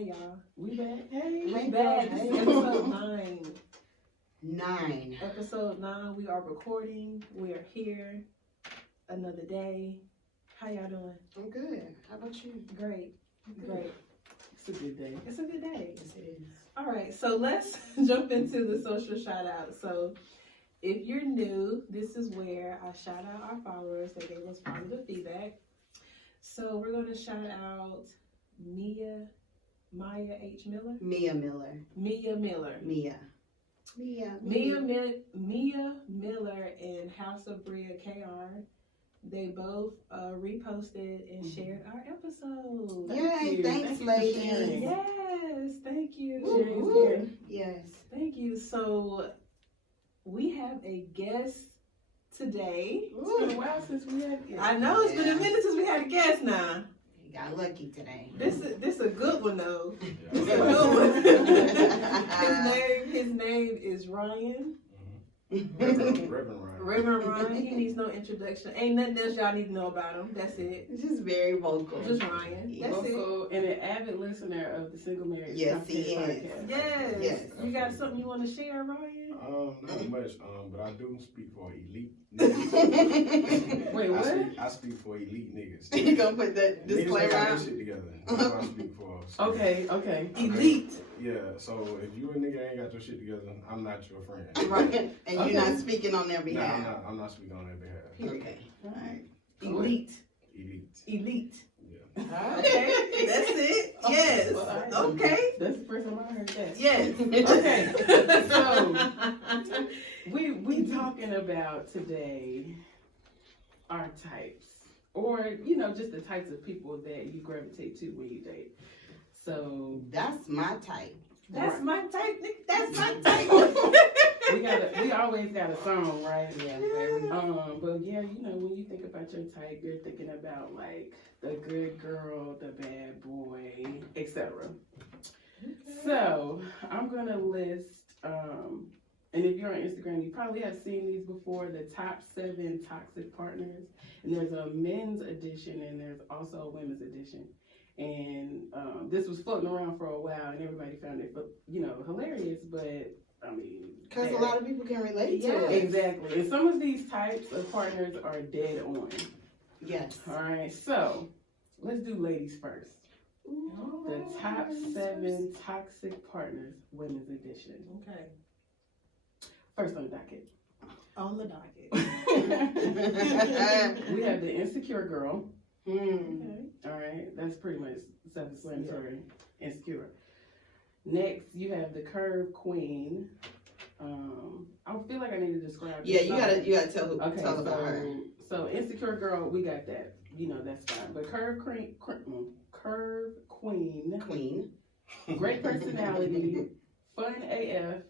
Hey y'all. We back. Hey. We Hey, back. girl. This is episode 9. 9. Episode 9. We are recording. We are here. Another day. How y'all doing? I'm good. How about you? Great. Great. It's a good day. It's a good day. Yes, it is. All right. So let's jump into the social shout out. So if you're new, this is where I shout out our followers that gave us positive feedback. So we're going to shout out Maya H. Miller. Mia Miller. Mia Miller. Mia. Mia Miller and House of Bria KR. They both reposted and shared our episode. Yay, thanks, ladies. Yes, thank you. Woo, Sharing woo. sharing. Yes. Thank you. So we have a guest today. It's been a while since we had. I know it's been a minute since we had a guest now. You got lucky today. This a good one though. This a Yeah. good one. His name is Ryan. Reverend Ryan. Reverend Ryan. He needs no introduction. Ain't nothing else y'all need to know about him. That's it. Just very vocal. Just Ryan. That's it. Also, and an avid listener of the Single Marriage Yes, he Content is. Podcast. Yes. Yes. You got something you want to share, Ryan? Not much, but I do speak for elite You niggas. Wait, what? I speak for elite niggas. gonna put that Niggas that disclaimer got their out? shit together. That's what I speak for. So, Okay. Elite. Yeah, so if you a nigga ain't got your shit together, I'm not your friend. Right. And Okay. you're not speaking on their Nah, behalf. I'm not speaking on their behalf. Okay. All right. Elite. Elite. Elite. Yeah. Okay. That's it. Yes. Okay. That's the first time I heard that. Yes. Okay. So we talking about today our types, or just the types of people that you gravitate to when you date. So That's my type. That's my type. Nick. That's my type. we always got a song, right? Yeah. But yeah, when you think about your type, you're thinking about like the good girl, the bad boy, etc. So I'm gonna list, and if you're on Instagram, you probably have seen these before, the top 7 toxic partners. And there's a men's edition and there's also a women's edition. And this was floating around for a while and everybody found it, hilarious, but I mean. Because a lot of people can relate to Yeah, it. Exactly. And some of these types of partners are dead on. Yes. All right, so let's do ladies first. The top 7 toxic partners, women's edition. Okay. First on the docket. On the docket. We have the insecure girl. Okay. All right, that's pretty much self-explanatory. Insecure. Next, you have the curve queen. I feel like I need to describe. Yeah, this. you gotta tell Okay, tell about her. so insecure girl, we got that. That's fine. But curve queen, Queen. great personality, fun AF.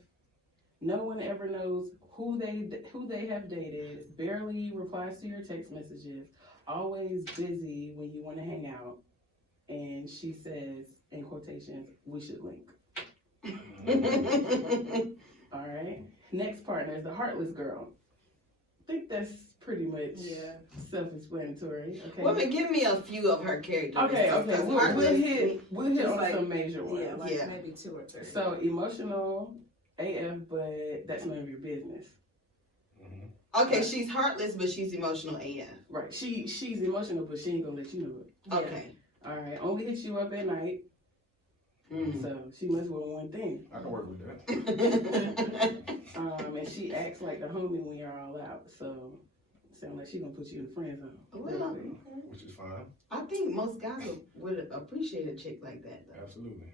No one ever knows who they have dated. Barely replies to your text messages. Always busy when you want to hang out. And she says, in quotations, we should link. All right. Next partner is the heartless girl. I think that's pretty much self-explanatory. Okay. Women, give me a few of her characters. Okay. We'll hit Just on like- some major ones. Yeah, like Yeah. maybe 2 or 3. So emotional AF, but that's none of your business. Okay, she's heartless, but she's emotional AF. Right. She's emotional, but she ain't gonna let you know it. Yeah. Okay. All right. Only hits you up at night. Mm. So she must want one thing. I can work with that. And she acts like the homie when you're all out. So sound like she gonna put you in the friend zone. Well, Which is fine. I think most guys would appreciate a chick like that, though. Absolutely.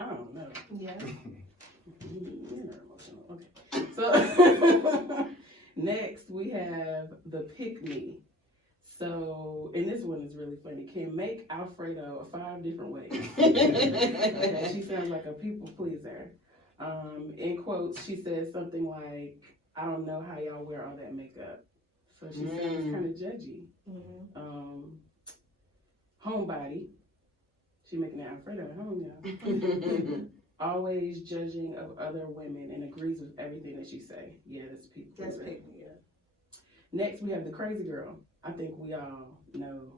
I don't know. Yeah. You're not emotional. Okay. So next we have the pick me. So, and this one is really funny. Can make Alfredo 5 different ways. Okay, she sounds like a people pleaser. In quotes, she says something like, "I don't know how y'all wear all that makeup." So she sounds kind of judgy. Mm-hmm. Homebody. She making it Alfredo at home, y'all. Always judging of other women and agrees with everything that she say. Yeah, that's people. That's pleaser. pick me up. Next, we have the crazy girl. I think we all know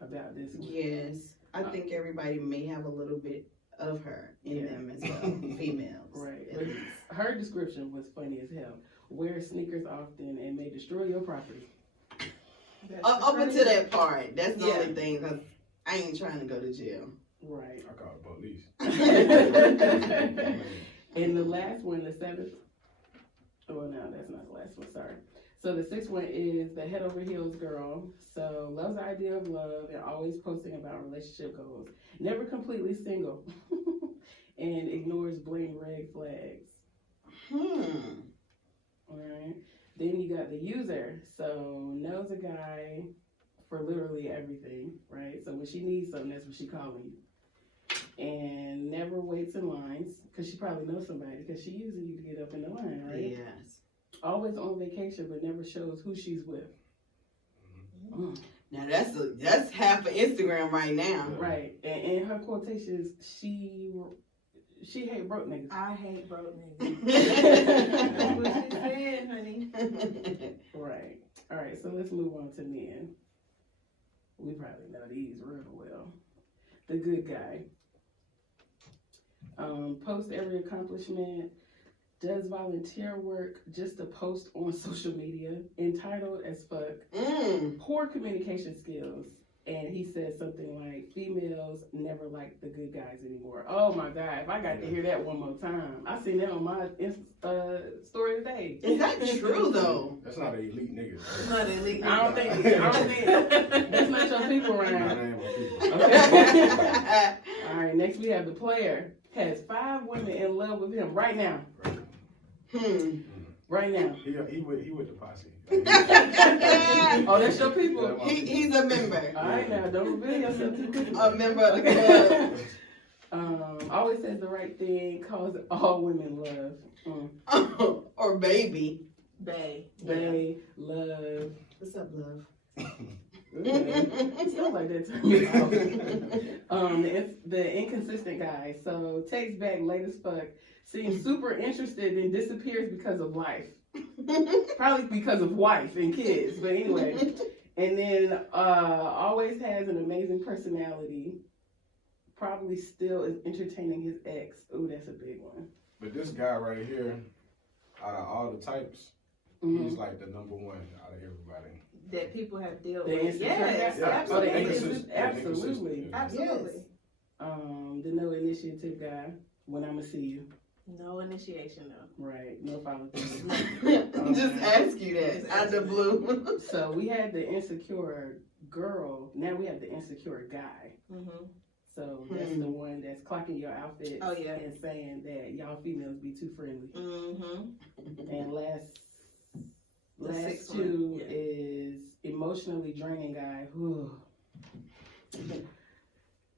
about this one. Yes. I think everybody may have a little bit of her in Yeah. them as well, females. Right. at But least. her description was funny as hell. Wear sneakers often and may destroy your property. That's Up crazy. until that part, that's the Yeah. only thing. 'Cause I ain't trying to go to jail. Right. I call the police. And the last one, the seventh. Oh, no, that's not the last one. Sorry. So the sixth one is the head over heels girl. So loves the idea of love and always posting about relationship goals. Never completely single, and ignores blatant red flags. All right. Then you got the user. So knows a guy for literally everything, right? So when she needs something, that's what she calling you. And never waits in lines, because she probably knows somebody, because she using you to get up in the line, right? Yes. Always on vacation, but never shows who she's with. Mm. Now that's half of Instagram right now. Right. And in her quotations, she hate broke niggas. I hate broke niggas. That's what Right. she said, honey. All right, so let's move on to men. We probably know these real well. The good guy. Posts every accomplishment, does volunteer work just to post on social media, entitled as fuck, poor communication skills, and he said something like, females never like the good guys anymore. Oh my God, if I got to hear that one more time. I seen that on my story today. Is that true though? That's not an elite nigga. It's not illegal. I don't think that's not your people Nah, around. that ain't my people. Okay. All right, next we have the player. Has 5 women in love with him right now. Right now. He with the posse. Oh, that's your people. He's a member. All right, now don't reveal yourself too quickly. A member of the club. Always says the right thing. Calls all women love. Or baby. Bae. They love. What's up, love? It sounds like that to me. The inconsistent guy. So takes back late as fuck. Seems super interested and disappears because of life. Probably because of wife and kids. But anyway. And then always has an amazing personality. Probably still is entertaining his ex. Ooh, that's a big one. But this guy right here, out of all the types, he's like the number one out of everybody. That people have dealt The with. insecure Yes, guy? absolutely. Oh, the inconsistent- Yeah, absolutely. inconsistent, yeah. Absolutely. The no initiative guy. When I'ma see you. No initiation though. Right. No follow through. Just ask you that out of the blue. So we had the insecure girl. Now we have the insecure guy. Mm-hmm. So that's the one that's clocking your outfits Oh, yeah. and saying that y'all females be too friendly. Mm-hmm. And last sixth one, two yeah. is emotionally draining guy. Whew.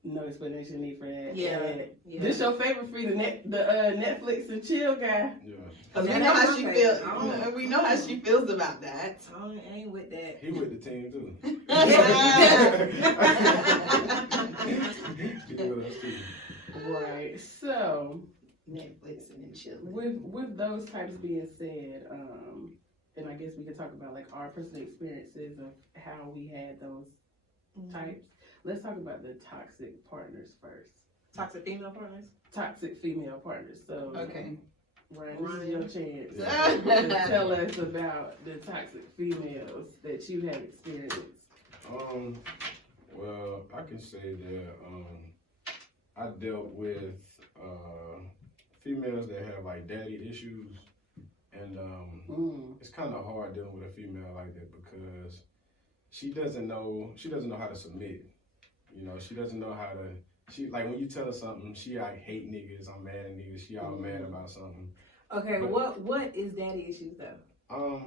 No explanation need for that. Yeah. And Yeah. this your favorite free the Netflix and chill guy. Yeah. Cause we Yeah, know that's how she my feels. favorite. We know how she feels about that. I ain't with that. He with the team too. He with us too. Right. So Netflix and then chilling. with those types being said, and I guess we could talk about like our personal experiences of how we had those types. Let's talk about the toxic partners first. Toxic female partners. Toxic female partners. So Okay. Ryan, this is your chance Yeah. to tell us about the toxic females that you have experienced. Well, I can say that I dealt with females that have like daddy issues, and it's kind of hard dealing with a female like that because she doesn't know how to submit. You know, she doesn't know how to. She like when you tell her something, she like hate niggas. I'm mad at niggas. She all mad about something. Okay, But- what is daddy issues though?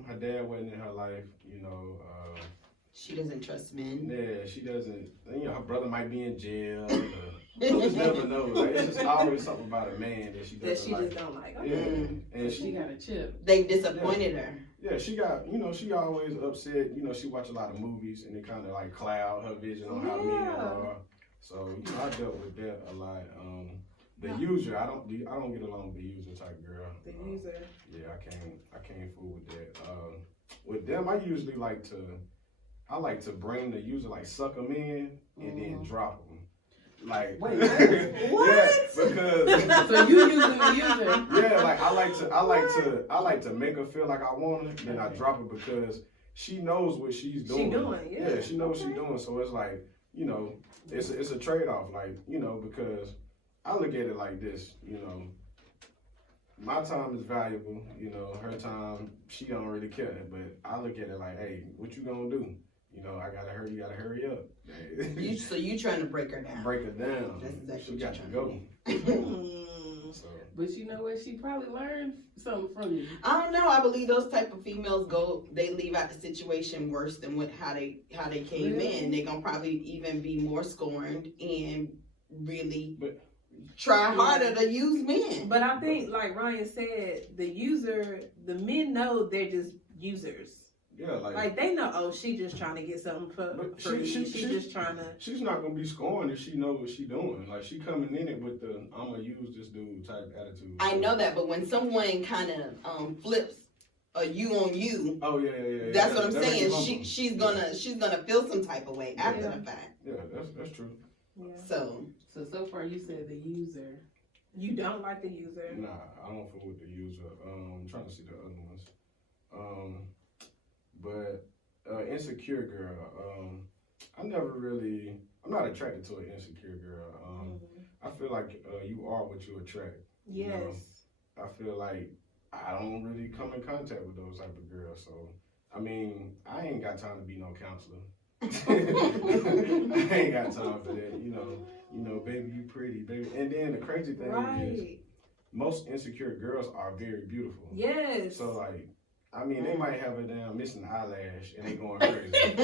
Her dad wasn't in her life. You know. She doesn't trust men. Yeah, she doesn't. You know, her brother might be in jail. You just never know. Like, it's just always something about a man that she That doesn't she like. just don't like. Yeah, Okay. and She got a chip. They disappointed her. Yeah, she got. You know, she always upset. You know, she watch a lot of movies, and it kind of like cloud her vision on how men are. So you know, I dealt with that a lot. The user, I don't get along with the user type girl. The user. Yeah, I can't fool with that. With them, I usually like to bring the user, like suck them in and then drop them. Like, Wait, what? Yeah, because So you using the user? yeah, like I like to make her feel like I want it, then I drop it because she knows what she's doing. Yeah. She knows what she's doing. So it's like, you know, it's a trade off. Like, you know, because I look at it like this, you know, my time is valuable, you know, her time, she don't really care. But I look at it like, hey, what you gonna do? You know, you gotta hurry up. So you trying to break her down? Break her down. That's exactly She what got to you're go. Mm. So. But you know what? She probably learned something from you. I don't know. I believe those type of females they leave out the situation worse than how they came Really? in. They're gonna probably even be more scorned and really But- try harder to use men. But I think, like Ryan said, the men know they're just users. Yeah, Like they know, oh, she just trying to get something for But me. she- She just trying to. she's not gonna be scorned if she knows what she doing. Like she coming in it with the I'm gonna use this dude type attitude. I know that, but when someone kind of flips a you on you, Oh yeah. that's what I'm That makes saying. you humble. She's gonna feel some type of way after Yeah. the fact. Yeah, that's true. Yeah. So far you said the user. You don't like the user. Nah, I don't fool with the user. I'm trying to see the other ones. But insecure girl. I'm not attracted to an insecure girl. I feel like you are what you attract. Yes. You know? I feel like I don't really come in contact with those type of girls. So, I mean, I ain't got time to be no counselor. I ain't got time for that. You know, baby, you pretty, baby. And then the crazy thing is, Right. most insecure girls are very beautiful. Yes. So, like, I mean, they might have a damn missing eyelash and they going crazy. And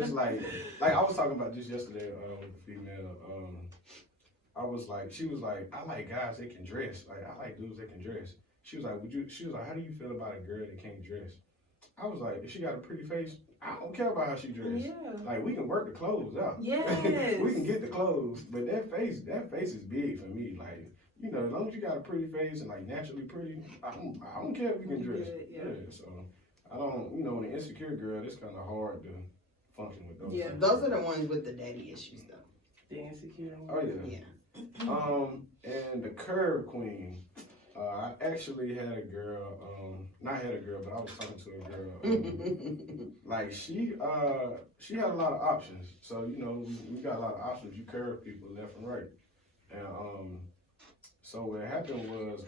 it's like I was talking about this yesterday with a female. She was like, I like guys that can dress. Like, I like dudes that can dress. She was like, how do you feel about a girl that can't dress? I was like, if she got a pretty face, I don't care about how she dressed. Yeah. Like, we can work the clothes out. Yes. We can get the clothes, but that face is big for me. Like, you know, as long as you got a pretty face and like naturally pretty, I don't care if you can dress. Yeah. So I don't, you know, an insecure girl, it's kind of hard to function with those. Yeah, type of those are girls. the ones with the daddy issues, though. The insecure one. Oh yeah. Yeah. And the curve queen. I actually had a girl. Not had a girl, but I was talking to a girl. Like she had a lot of options. So you know, we got a lot of options. You curve people left and right. And so what happened was,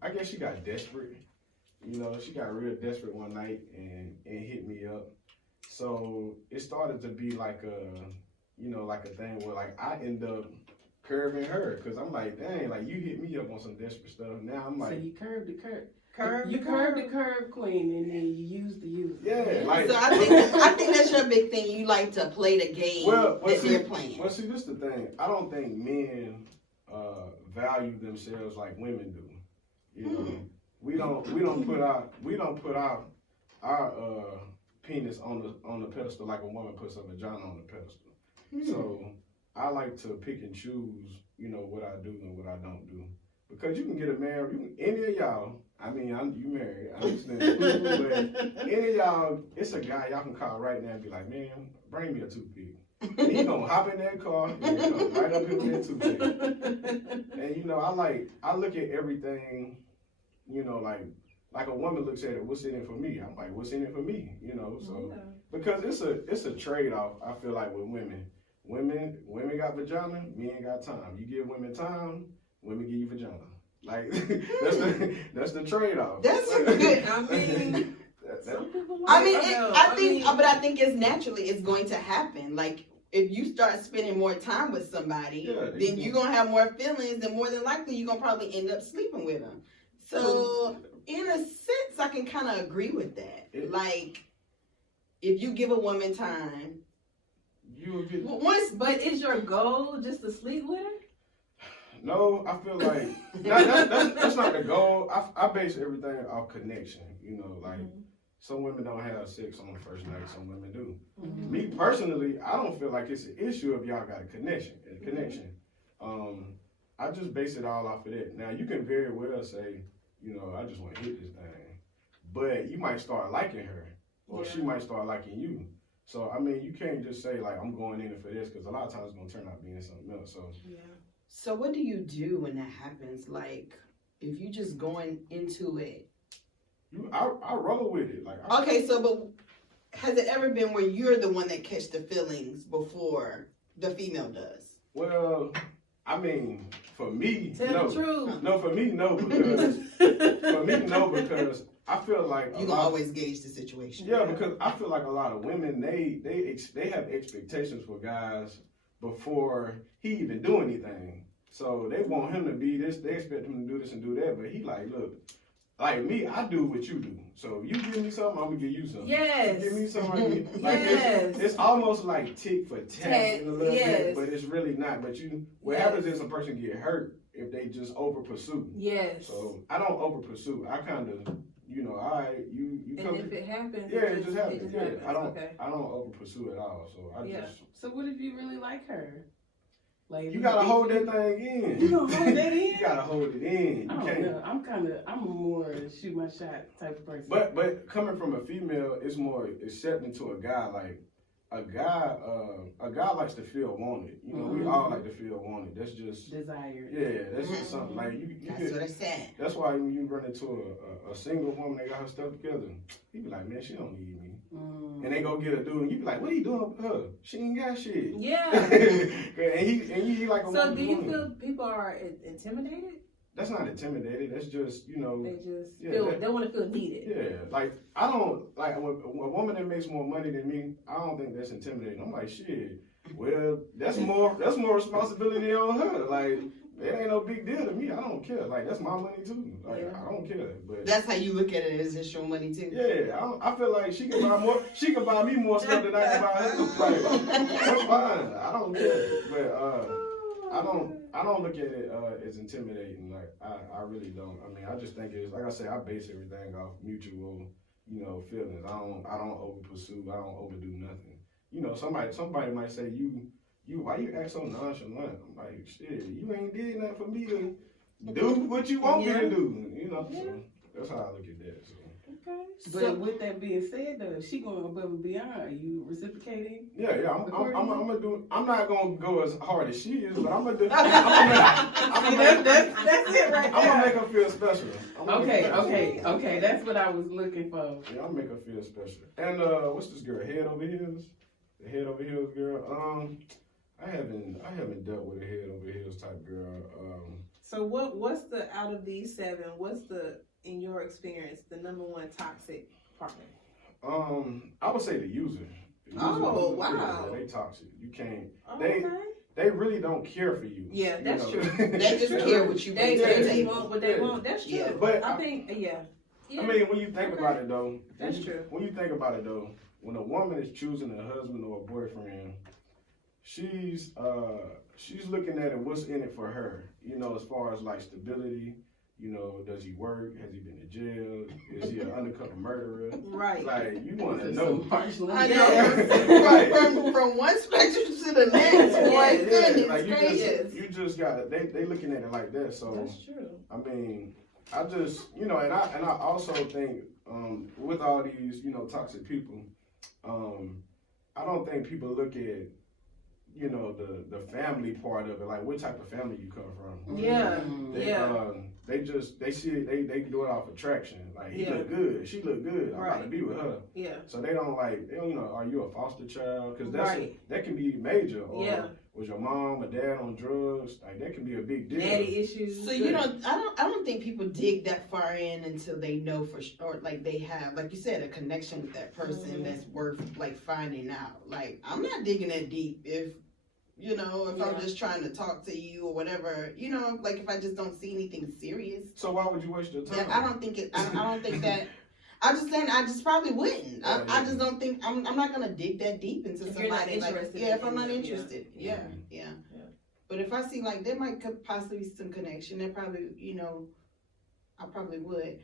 I guess she got desperate. You know, she got real desperate one night and hit me up. So it started to be like a thing where like I end up curving her because I'm like, dang, like you hit me up on some desperate stuff. Now I'm So like, you curved the curve. Curve You the curved the curve. curve queen and then you used the user. yeah, like. So I think that's your big thing. You like to play the game that they're playing. Well, see, this is the thing. I don't think men value themselves like women do. You know, we don't put our penis on the pedestal like a woman puts her vagina on the pedestal. So I like to pick and choose, you know, what I do and what I don't do. Because you can get a man, any of y'all, I mean, you married, I understand. But any of y'all, it's a guy y'all can call right now and be like, man, bring me a toothpick. And he gonna hop in that car and come right up here with that toothpick. And you know, I look at everything, you know, like a woman looks at it, what's in it for me? I'm like, what's in it for me? You know, so because it's a trade-off, I feel like with women. Women got vagina, men got time. You give women time, women give you vagina. Like that's the trade-off. That's a good. I mean, some people want I mean, it. I think it's going to happen. Like if you start spending more time with somebody, Yeah, then you're gonna have more feelings, and more than likely you're gonna probably end up sleeping with them. So in a sense, I can kind of agree with that. Like if you give a woman time, You will get But is your goal just to sleep with her? No, I feel like that's not the goal. I base everything off connection. You know, like some women don't have sex on the first night, some women do. Me personally, I don't feel like it's an issue if y'all got a connection. I just base it all off of that. Now you can very well say, you know, I just want to hit this thing, but you might start liking her, or she might start liking you. So I mean, you can't just say like I'm going in for this because a lot of times it's gonna turn out being something else. So Yeah. So what do you do when that happens? Like, if you just going into it. I roll with it. Like Okay, so but has it ever been where you're the one that catch the feelings before the female does? well, I mean, for me, Tell no. the truth. No, for me, no, because I feel like You can always gauge the situation. Yeah, because I feel like a lot of women they have expectations for guys before he even do anything. So they want him to be this. They expect him to do this and do that. But he like, look, like me, I do what you do. So if you give me something, I'm gonna give you something. Yes. You give me something. I give, like Yes. it's almost like tick for tat in a little Yes. bit, but it's really not. But what happens is a person get hurt if they just over pursue. Yes. So I don't over pursue. I kind of, you and come. if it happens, Yeah, it just happens. Yeah, happens. I don't Okay. over pursue at all. So I Yeah. just So what if you really like her? Like you gotta hold that thing in. You gonna hold that in? You gotta hold it in. I You don't can't. know. I'm a more shoot my shot type of person. But coming from a female, it's more accepting to a guy. Like a guy likes to feel wanted. You know, we all like to feel wanted. That's just Desired. yeah. That's just something like you. That's what I said. That's why when you run into a single woman that got her stuff together, you be like, man, she don't need me. And they go get a dude, and you be like, what are you doing with her? She ain't got shit. Yeah. and he like a So do you woman. feel people are intimidated? That's not intimidated. That's just They just Yeah, feel that- they want to feel needed. yeah. Like I don't like when a woman that makes more money than me. I don't think that's intimidating. I'm like shit. Well, that's more responsibility on her. Like it ain't no big deal to me. I don't care. Like that's my money too. Like Yeah. I don't care. But That's how you look at it, as it's your money too. yeah, I feel like she can buy more. She can buy me more stuff than I can buy her. Like that's fine. I don't care. But I don't look at it as intimidating. Like I really don't. I mean, I just think it's like I say. I base everything off mutual, feelings. I don't over pursue. I don't overdo nothing. Somebody might say you why you act so nonchalant? I'm like shit. You ain't did nothing for me to do what you want me to do. So that's how I look at that. So. Okay. But with that being said, though, if she going above and beyond, are you reciprocating? Yeah. I'm gonna do. I'm not gonna go as hard as she is, but I'm gonna do. That's it right I'm there. gonna make her feel special. Okay. That's what I was looking for. Yeah, I'll make her feel special. And what's this girl? Head over heels. The head over heels girl. I haven't dealt with a head over heels type girl. So what's the out of these 7? What's the in your experience the number one toxic partner? I would say the user. Oh, wow. Yeah, they toxic. You can't. Okay. They really don't care for you. Yeah, that's true. They just care what you bring to the They table. want what they want. That's true. Yeah. But I think yeah. I mean, when you think Okay. about it though, That's true. When you think about it though, when a woman is choosing a husband or a boyfriend, she's looking at it, what's in it for her. As far as like stability. Does he work? Has he been to jail? Is he an undercover murderer? Right. Like you want to Some know. harsh I language. know. Right. From one spectrum to the next. My goodness Like gracious. you just got they looking at it like that. So That's true. I mean, I just and I also think with all these toxic people, I don't think people look at the family part of it, like what type of family you come from. Yeah. They see it, they do it off attraction. Like he Yeah. look good, she look good. I'm about to Right. be with her. Yeah. So they don't are you a foster child? Because Right. that can be major. Or Yeah. was your mom or dad on drugs? Like that can be a big deal. Daddy issues. So I don't think people dig that far in until they know for sure, like they have, like you said, a connection with that person that's worth like finding out. Like I'm not digging that deep if I'm just trying to talk to you or whatever. Like if I just don't see anything serious. So why would you waste your time? I don't think that. I'm just saying, I just probably wouldn't. I just don't think I'm not gonna dig that deep into If you're not somebody. Like, interested if I'm not in it, interested, yeah. But if I see like there might possibly be some connection, there probably, I probably would.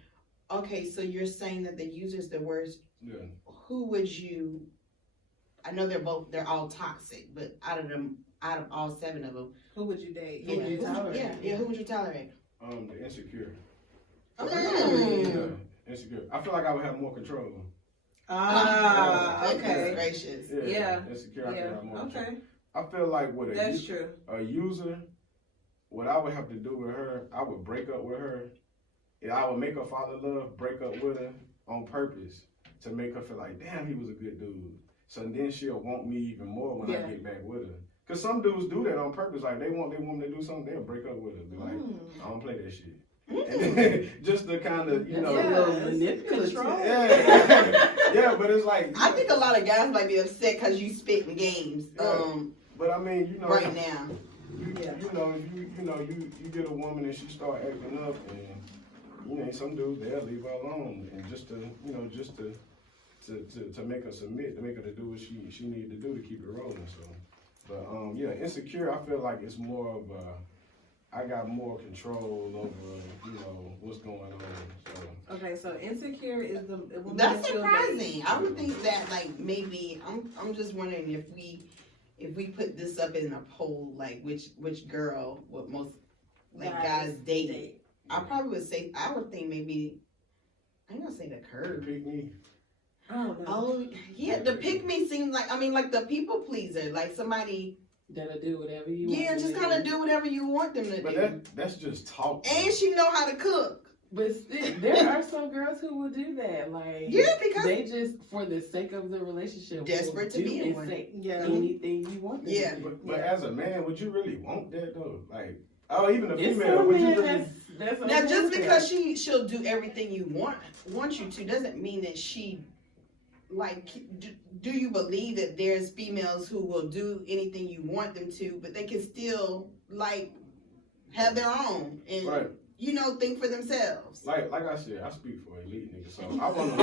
Okay, so you're saying that the users, the worst. Yeah. Who would you? I know they're all toxic, but out of all 7 of them, who would you date? Who would you tolerate? Yeah, who would you tolerate? The insecure. Mm. Yeah, insecure. I feel like I would have more control. Ah, Okay. Gracious. Yeah. Insecure. I Yeah. feel like more Okay. I feel like with That's true. a user, what I would have to do with her, I would break up with her. And I would make her fall in love, break up with her on purpose to make her feel like, damn, he was a good dude. So then she'll want me even more when I get back with her. Because some dudes do that on purpose. Like, they want their woman to do something, they'll break up with her. Be like, I don't play that shit. And then, just to kind of, you know. a little manipulative. Yeah, but it's like. I think a lot of guys might be upset because you spitting games. But I mean, you know. Right now. You know, if you get a woman and she start acting up, and some dudes they'll leave her alone, and just to make her submit, to make her to do what she need to do to keep it rolling. So, but insecure. I feel like it's more of I got more control over what's going on. So. Okay, so insecure is the woman That's that feel surprising. I would think that like maybe I'm just wondering if we put this up in a poll, like which girl would most guys date. I probably would say I would think maybe I ain't gonna say the curve. Pick me. Oh yeah, the pick me seems like like the people pleaser, like somebody that'll do whatever you want. Yeah, just kind of do whatever you want them to do. But that's just talk. And she know how to cook. But still, there are some girls who will do that. Like, yeah, because they just, for the sake of the relationship, desperate to be in one. Anything you want them to do. But as a man, would you really want that though? Like, even a It's female, would you really? That's now, just because she'll do everything you want you to, doesn't mean that she. Like, do you believe that there's females who will do anything you want them to, but they can still like have their own and think for themselves? Like I said, I speak for elite niggas, so I want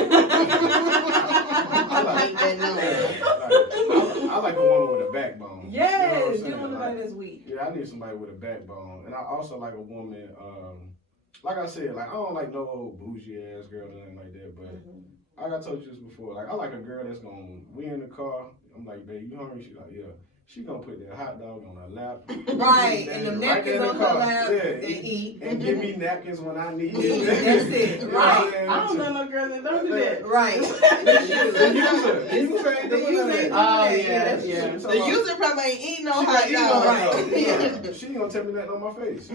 I like a woman with a backbone. Yes, you want somebody that's weak. Yeah, I need somebody with a backbone, and I also like a woman. Like I said, like I don't like no old bougie ass girl or nothing like that, but. Like I told you this before, like I like a girl that's we in the car. I'm like, babe, you hungry? She's like, yeah. She gonna put that hot dog on her lap, right, and the napkins on her lap, and eat, and give me napkins when I need it. That's it, right? I don't know no girls that don't do that, right? The user, oh yeah. The user probably ain't eating no hot dog, right? She ain't gonna tell me that on my face.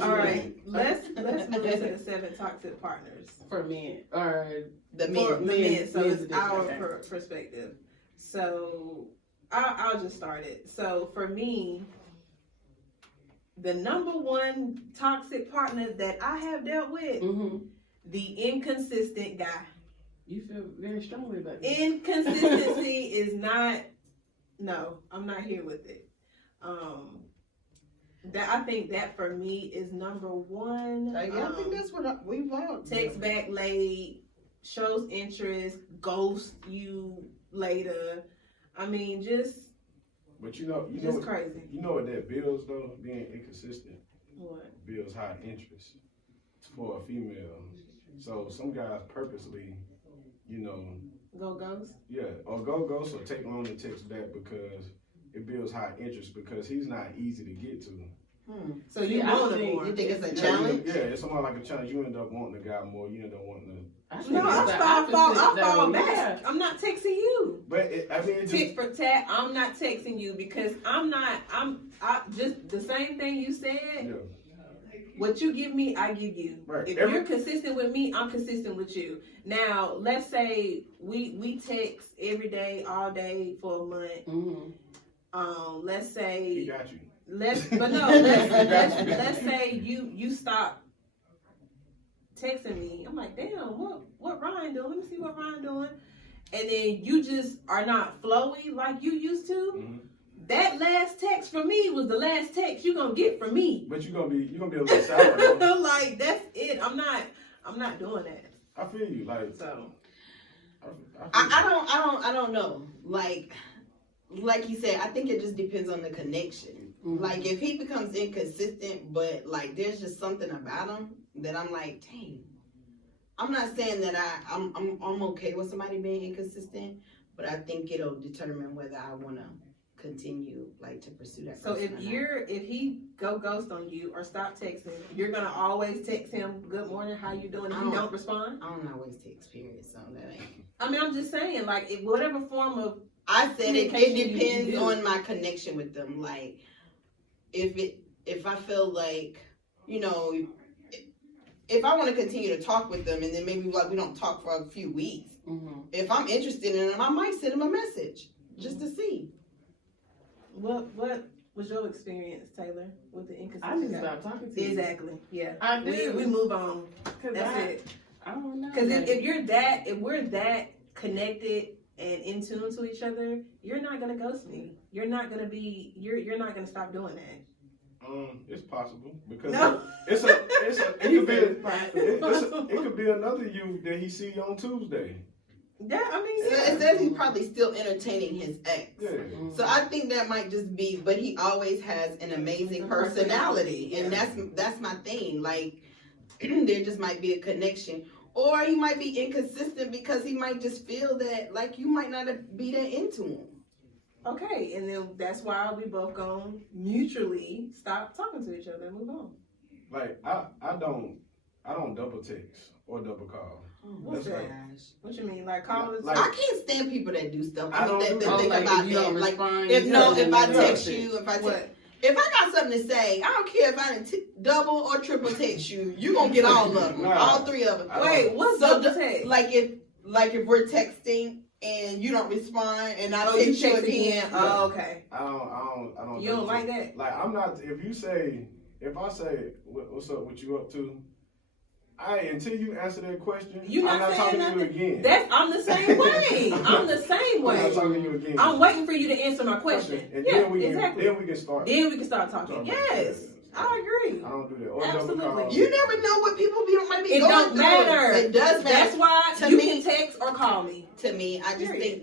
All right, let's move to the 7 toxic partners for men or the men. So it's our perspective. So I'll just start it. So for me, the number one toxic partner that I have dealt with, the inconsistent guy. You feel very strongly about that. Inconsistency is not. No, I'm not here with it. That I think that for me is number one. I think that's what we want. Text back late, shows interest, ghost you later. I mean, just. But you know crazy. You know what that builds though? Being inconsistent. What? Builds high interest for a female. So some guys purposely, go ghost. Yeah, or go ghost or take long to text back because it builds high interest because he's not easy to get to. So you think it's a challenge? Yeah, it's somewhat like a challenge. You end up wanting the guy more. You end up wanting the. I fall back. I'm not texting you. But tit for tat. I'm not texting you because I just the same thing you said. Yeah. What you give me, I give you. Right. If you're consistent with me, I'm consistent with you. Now, let's say we text every day, all day for a month. Let's say he got you. Let's say you stop texting me. I'm like, damn, what Ryan doing? Let me see what Ryan doing. And then you just are not flowy like you used to. That last text from me was the last text you're gonna get from me. But you're gonna be a little sour. Like that's it. I'm not doing that. I feel you. Like so. I don't know. Like you said, I think it just depends on the connection. Like if he becomes inconsistent, but like there's just something about him that I'm like, dang. I'm not saying that I'm okay with somebody being inconsistent, but I think it'll determine whether I want to continue like to pursue that. So if he go ghost on you or stop texting, you're gonna always text him good morning, how you doing? And he don't respond. I don't always text period, so that ain't. mean, I'm just saying, like, whatever form of I said it communication you depends do. on my connection with them. Like, if I feel like, you know, if I want to continue to talk with them and then maybe like we don't talk for a few weeks, if I'm interested in them, I might send them a message just to see. what was your experience, Taylor, with the I inconsistency? just stopped talking to you. Exactly. Yeah. I do. We move on. Cause That's it. I don't know. Because like, if we're that connected and in tune to each other, you're not gonna ghost me. You're not gonna stop doing that. It's possible because No. it could be another you that he see on Tuesday. Yeah, I mean, So it says he's probably still entertaining his ex. Yeah. So I think that might just be, but he always has an amazing personality, and that's my thing. Like, there just might be a connection, or he might be inconsistent because he might just feel that like you might not be that into him. okay, and then that's why we both gonna mutually stop talking to each other and move on. Like I don't double text or double call. What's That's that? What you mean, like call us? Like- I can't stand people that do stuff. I don't that do think like, about if you that. don't Like, respond, if I you text don't. you, What? if I got something to say, I don't care if I didn't double or triple text you. You gonna get all of them, Nah. all three of them. Wait, what's So up the text? Like if we're texting and you don't respond and I Oh, you text you text again. again? Oh, okay. I don't. You don't like that? Like I'm not. If I say what's up, what you up to, until you answer that question, You I'm not not saying talking to you again. I'm the same way. I'm the same I'm not way. talking to you again. I'm waiting for you to answer my question. And Yeah, then we can exactly. then we can start. Then we can start talking. Yes, I agree. I don't do that. Or Absolutely. double call. You never know what people might be It going don't through. matter. It does matter. That's why To you me- can text or call me. To me, I just Period. think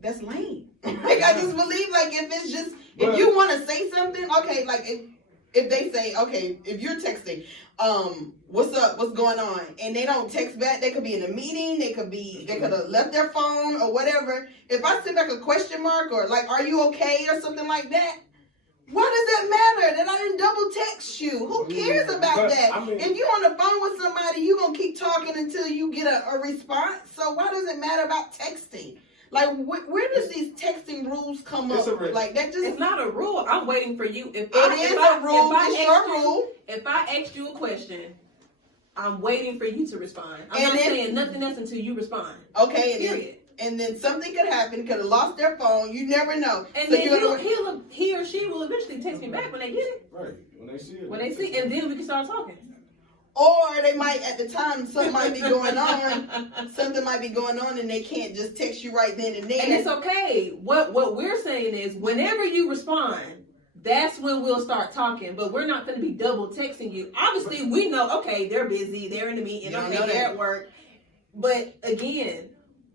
that's lame. Like I just believe like if it's just if But- you want to say something, okay, like if they say, okay, if you're texting, what's up, what's going on, and they don't text back, they could be in a meeting, they could have left their phone or whatever. If I send back a question mark or like, are you okay or something like that, why does that matter that I didn't double text you? Who cares about But, that? I mean- If you on the phone with somebody, you gonna keep talking until you get a response. So why does it matter about texting? Like, where does these texting rules come It's up? a risk. Like that just It's not a rule. I'm waiting for you. it is a rule. It's your rule. If I asked you a question, I'm waiting for you to respond. I'm And not then- saying nothing else until you respond. Okay, Period. and then something could happen. Could have lost their phone. You never know. And So then you're gonna- he or she will eventually text me back when they get it. Right. When they see it. When they see, and then we can start talking. or they might at the time something might be going on. Something might be going on, and they can't just text you right then and there. And it's okay. What we're saying is, whenever you respond, that's when we'll start talking. But we're not going to be double texting you. Obviously, we know. Okay, they're busy. They're in the meeting. You don't Okay, know they're that. at work. But again,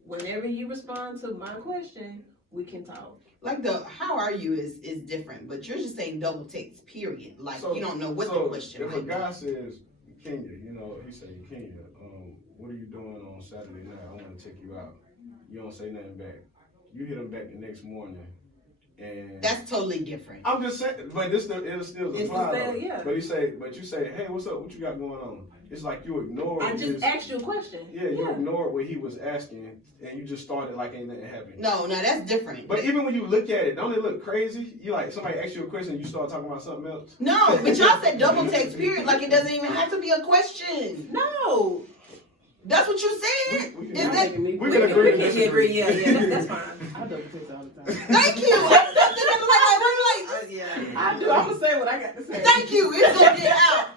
whenever you respond to my question, we can talk. Like the how are you is different, but you're just saying double text. Period. Like So- you don't know what the question If a might be. guy says, Kenya, he say, Kenya, what are you doing on Saturday night? I want to take you out. You don't say nothing back. You hit him back the next morning, and That's totally different. I'm just saying, but it'll still It's apply. the same, though. yeah. But you say, hey, what's up? What you got going on? It's like you ignore. I just asked you a question. you ignored what he was asking, and you just started like ain't nothing happened. No, that's different. But even when you look at it, don't it look crazy? You like somebody asks you a question, you start talking about something else. No, but y'all said double text. Period. Like it doesn't even have to be a question. No. That's what you said. We Is can- that? We We can agree to can disagree. agree. Yeah, that's fine. I double text all the time. Thank you. I do. I'm gonna say what I got to say. Thank you. It's gonna get out.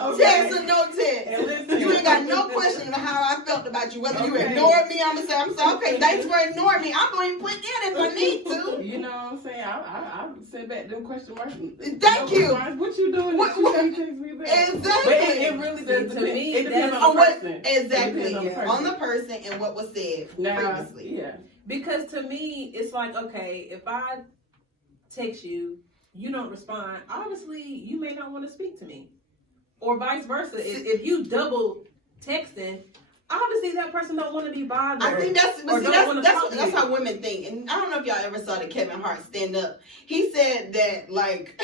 Okay. Text or no And text. listen, You ain't got no question about how I felt about you. Whether you Okay. ignored me, I'm gonna say, I'm sorry. Okay, thanks for ignoring me. I'm going to put in if I need to. You know what I'm saying? I send back them question marks. Thank you. What you doing? What- That you can't text me back? Exactly. But it really does To depend. me, It depends that's- on the On what- person. Exactly. It depends On the person and what was said Now, previously. yeah. Because to me, it's like, okay, if I text you, you don't respond, obviously you may not want to speak to me. Or vice versa. If you double texting, obviously that person don't want to be bothered. I think that's Or don't wanna talk to that's you. how women think. And I don't know if y'all ever saw the Kevin Hart stand up. He said that like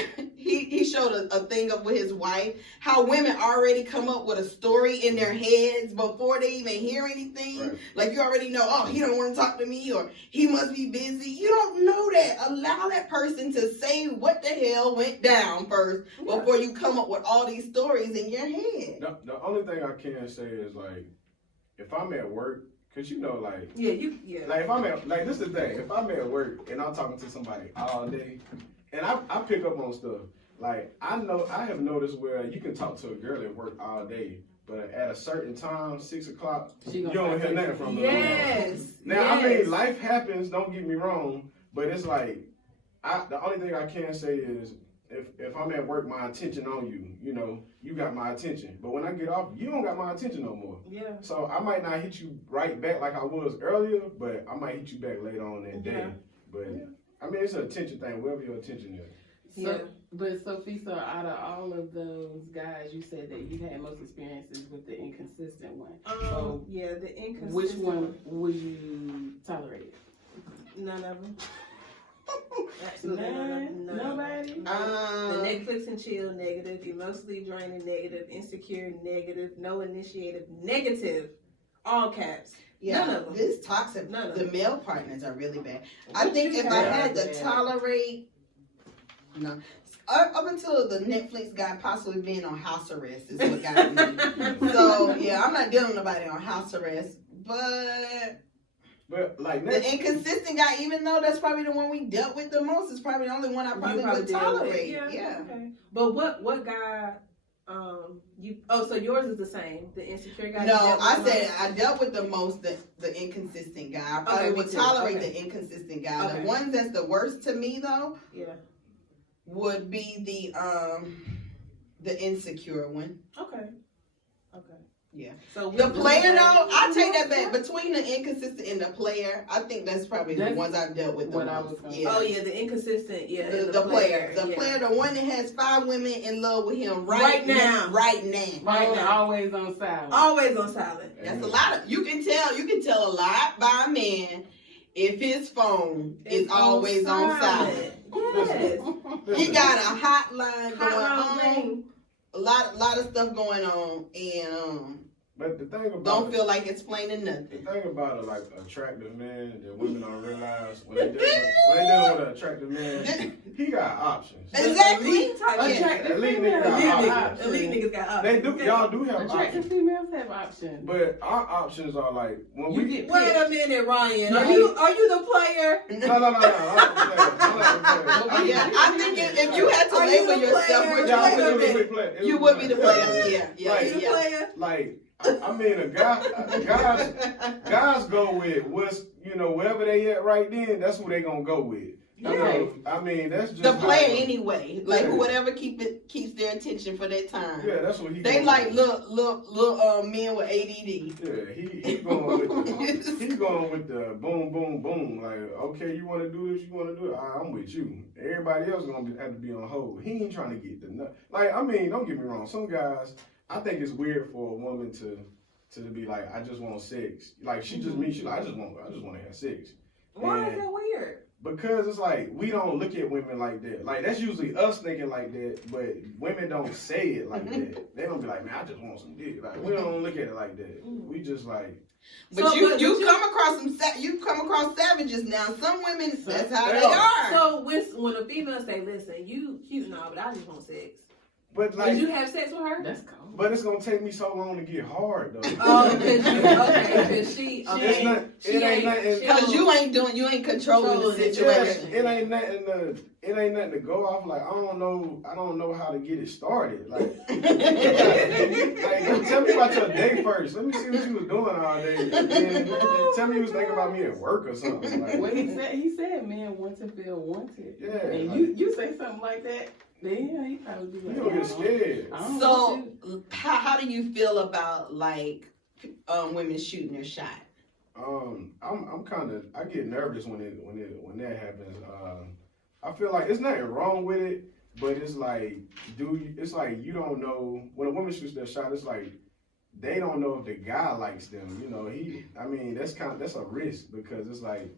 he showed a thing up with his wife, how women already come up with a story in their heads before they even hear anything. Right. Like you already know, oh, he don't want to talk to me, or he must be busy. You don't know that. Allow that person to say what the hell went down first before you come up with all these stories in your head. The only thing I can say is like, if I'm at work, cause you know like. Yeah. Like if I'm at, like this is the thing, if I'm at work and I'm talking to somebody all day, and I pick up on stuff, like I have noticed where you can talk to a girl at work all day, but at a certain time, 6 o'clock, you don't hear nothing from her. Yes. Now I mean life happens, don't get me wrong, but it's like, the only thing I can say is if I'm at work, my attention on you, you know, you got my attention. But when I get off, you don't got my attention no more. Yeah. So I might not hit you right back like I was earlier, but I might hit you back later on that day. Yeah. But I mean, it's an attention thing, wherever your attention is. So, but Sophie, so out of all of those guys, you said that you had most experiences with the inconsistent one. Yeah, the inconsistent. Which one would you tolerate? None of them. Absolutely none. Nobody. The Netflix and chill, negative. Emotionally draining, negative. Insecure, negative. No initiative, negative. All caps. Yeah, None of them. this toxic. None of The them. male partners are really bad. What I think you if I have? had to tolerate, no, up until the Netflix guy possibly being on house arrest is what got me. So yeah, I'm not dealing with nobody on house arrest, but like the inconsistent guy, even though that's probably the one we dealt with the most, is probably the only one I probably would deal with. tolerate. Yeah. Yeah. Okay. But what guy? So yours is the same. The insecure guy. No, I said I dealt with the most the inconsistent guy. I probably would tolerate the inconsistent guy. Okay. The one that's the worst to me though, Yeah. would be the insecure one. Okay. Yeah. So The player though, I take that back. Between the inconsistent and the player, I think that's probably the That's ones I've dealt with the what I most. was gonna Yeah. Oh yeah, the inconsistent. Yeah. The, and the player, the yeah. player, the one that has 5 women in love with him Right now. right now. Right now. Always on silent. Always on silent. That's a lot of. You can tell a lot by a man if his phone is always on silent. Yes. He got a hotline going Hotline on, ring. a lot of stuff going on, and But the thing about don't feel like explaining nothing. the thing about a attractive man that women don't realize when they dealing with an attractive man, he got options. Exactly. Elite type. Attractive Elite females niggas have got options. Elite niggas got options. They do, y'all do have Attractive options, females have options. but our options are like when You we. get Wait picked. a minute, Ryan. No, Are you the player? No. I'm not playing. Yeah, I think if you had to Are you label the yourself player? what Y'all you Wait a would minute. be, you would be the player. Yeah, Are you the yeah. player? Like, I mean, guys go with what's, wherever they at right then, that's who they gonna go with. You know, I mean, that's just The player how- anyway, like Yeah. whatever keeps their attention for that time. Yeah, that's what he. They going like with. little men with ADD. Yeah, he going with the boom, boom, boom. Like, okay, you want to do this, you want to do it. I'm with you. Everybody else have to be on hold. He ain't trying to get the nut. Like, I mean, don't get me wrong. Some guys, I think it's weird for a woman to be like, I just want sex. Like, she just means she like, I just want to have sex. Why is that weird? Because it's like we don't look at women like that. Like that's usually us thinking like that, but women don't say it like that. They don't be like, man, I just want some dick. Like we don't look at it like that. We just like. But you come across savages now. Some women, that's how they are. So when a female say, "Listen, you cute and all, but I just want sex," But like, did you have sex with her? That's cold. but it's gonna take me so long to get hard though. Oh, because she It ain't nothing. Because you ain't controlling the situation. It ain't nothing to go off. Like I don't know how to get it started. Like tell me about your day first. Let me see what you was doing all day. And then tell me you was thinking about me at work or something. Like, Well, he said men want to feel wanted. yeah. And Like, you say something like that, then he probably be you like, don't get scared. I don't want So you. how do you feel about like women shooting their shot? I get nervous when that happens. I feel like it's nothing wrong with it, but it's like, you don't know when a woman shoots their shot. It's like they don't know if the guy likes them. That's a risk because it's like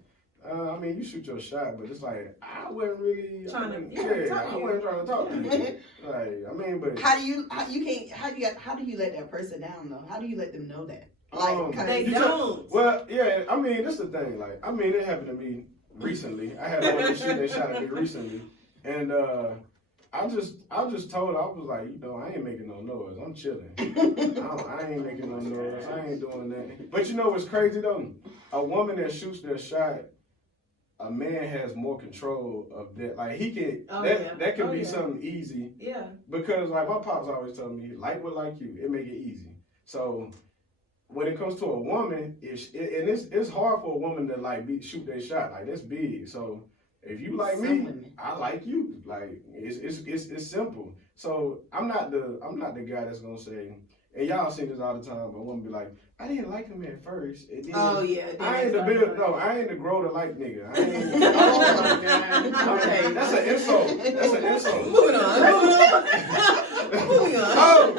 I mean, you shoot your shot, but it's like I wasn't really I wasn't wasn't trying to talk to you. Like, I mean, but How do you let that person down though? How do you let them know that? Like, They you don't. well, yeah. I mean, that's the thing. Like, I mean, it happened to me recently. I had a woman shoot their shot at me recently, and I just told her, I was like, you know, I ain't making no noise. I'm chilling. I ain't making no noise. I ain't doing that. But you know what's crazy though? A woman that shoots their shot, a man has more control of that. Like he can, that can be something easy. Yeah. Because like my pops always tell me, like what like you, it make it easy. So when it comes to a woman, it's hard for a woman to like shoot their shot. Like that's big. So if you like me, I like you. Like it's simple. So I'm not the guy that's gonna say, and y'all see this all the time, but woman be like, I didn't like him at first. And then I ain't the grow to like nigga. I ain't, Oh my God. Okay. That's an insult. That's an insult. Moving on. Moving on. Oh,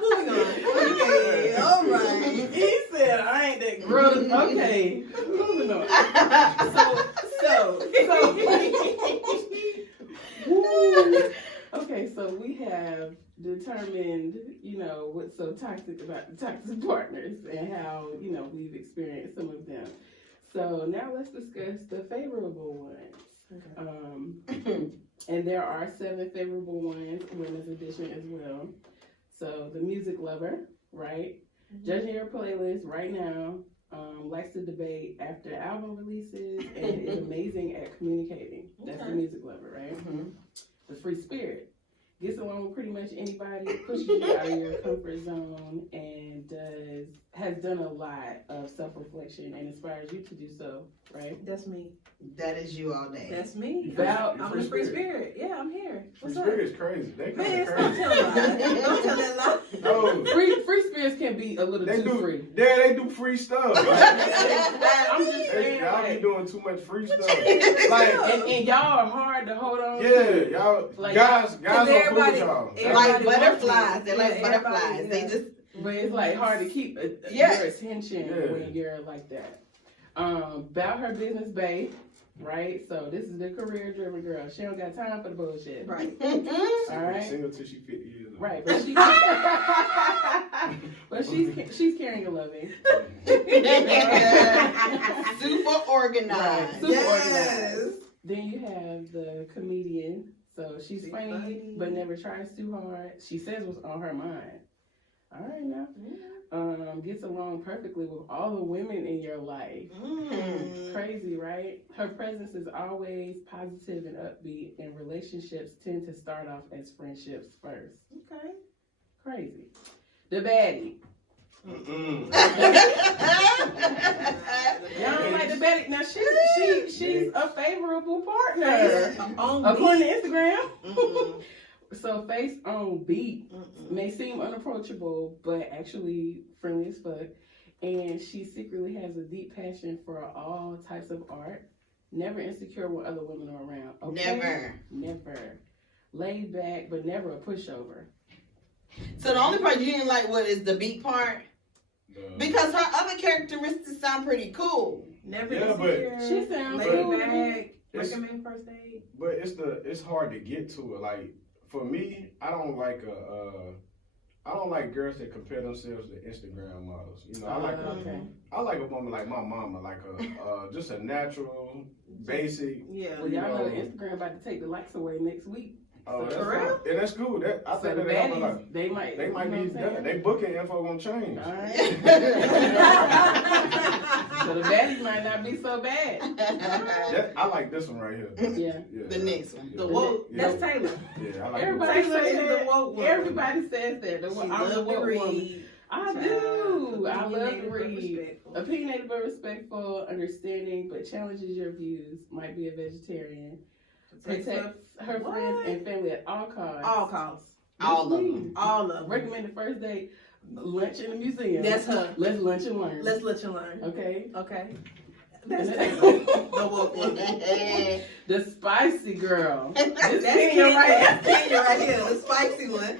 Moving on. Okay. All right. He said I ain't that gross. Okay. Moving on. Okay, so we have determined, you know, what's so toxic about the toxic partners and how, you know, we've experienced some of them. So now let's discuss the favorable ones. Okay. And there are 7 favorable ones, women's edition as well. So the music lover, right? Mm-hmm. Judging your playlist right now, likes to debate after album releases, and is amazing at communicating. That's the Okay. music lover, right? Mm-hmm. The free spirit gets along with pretty much anybody, pushes you out of your comfort zone, and has done a lot of self-reflection and inspires you to do so, right? That's me. That is you all day. That's me. Val- I'm the free spirit. Yeah, I'm here. free What's up? spirit is crazy. They kind Man, of stop crazy. telling lies. Don't tell that lie. No, Free spirits can be a little they too do. free. Yeah, they do free stuff. I'm just saying, Y'all be like, doing too much free stuff. Like, and y'all are hard to hold on yeah, to. y'all Like, guys don't fool everybody- with y'all. everybody Like wants butterflies. it. They're like Yeah, everybody, butterflies. They yeah. just But it's like hard to keep Yes. your attention Yeah. when you're like that. About her business, babe. Right? So this is the career driven girl. She don't got time for the bullshit. Right. All right. Single till she 50 years old. Right, but she's caring and loving. super organized. Right. Super Yes. organized. Then you have the comedian. So she's funny, but never tries too hard. She says what's on her mind. All right now. Gets along perfectly with all the women in your life. Crazy, right? Her presence is always positive and upbeat, and relationships tend to start off as friendships first. Okay. Crazy. The baddie. Y'all don't like the baddie? Now she's a favorable partner. According to Instagram. So face on beat may seem unapproachable, but actually friendly as fuck. And she secretly has a deep passion for all types of art. Never insecure when other women are around. Okay? Never. Laid back, but never a pushover. So the only part you didn't like is the beat part? Because her other characteristics sound pretty cool. Never Yeah, insecure. She sounds laid cool. back. It's- Recommend first aid. But it's hard to get to it. Like for me, I don't like girls that compare themselves to Instagram models. You know, I like a woman like my mama, like just a natural, basic. Yeah. Well, y'all know Instagram about to take the likes away next week. Oh, that's For real? fine. And that's cool. I So think the that help a lot. baddies, they might They might you know be what I'm saying? they booking info gonna change. All right. So the baddies might not be so bad. I like this one right here. Yeah. Yeah. The next one. Yeah. The woke. Yeah. That's Taylor. Yeah, I like Everybody Taylor says is the that. woke woman. Everybody says that. She I'm the love to woke woman. read. I do. I love to Opinionated but read. respectful. Opinionated but respectful, understanding but challenges your views. Might be a vegetarian. Protects her What? friends and family at all costs. All costs. All of them. All of them. Recommend the first date lunch in the museum. That's her. Let's lunch and learn. Let's let you learn. Okay. Okay. That's And Taylor. then- The woke woman. The spicy girl. That's This Kenya Kenya right here. That's Kenya right here. The spicy one.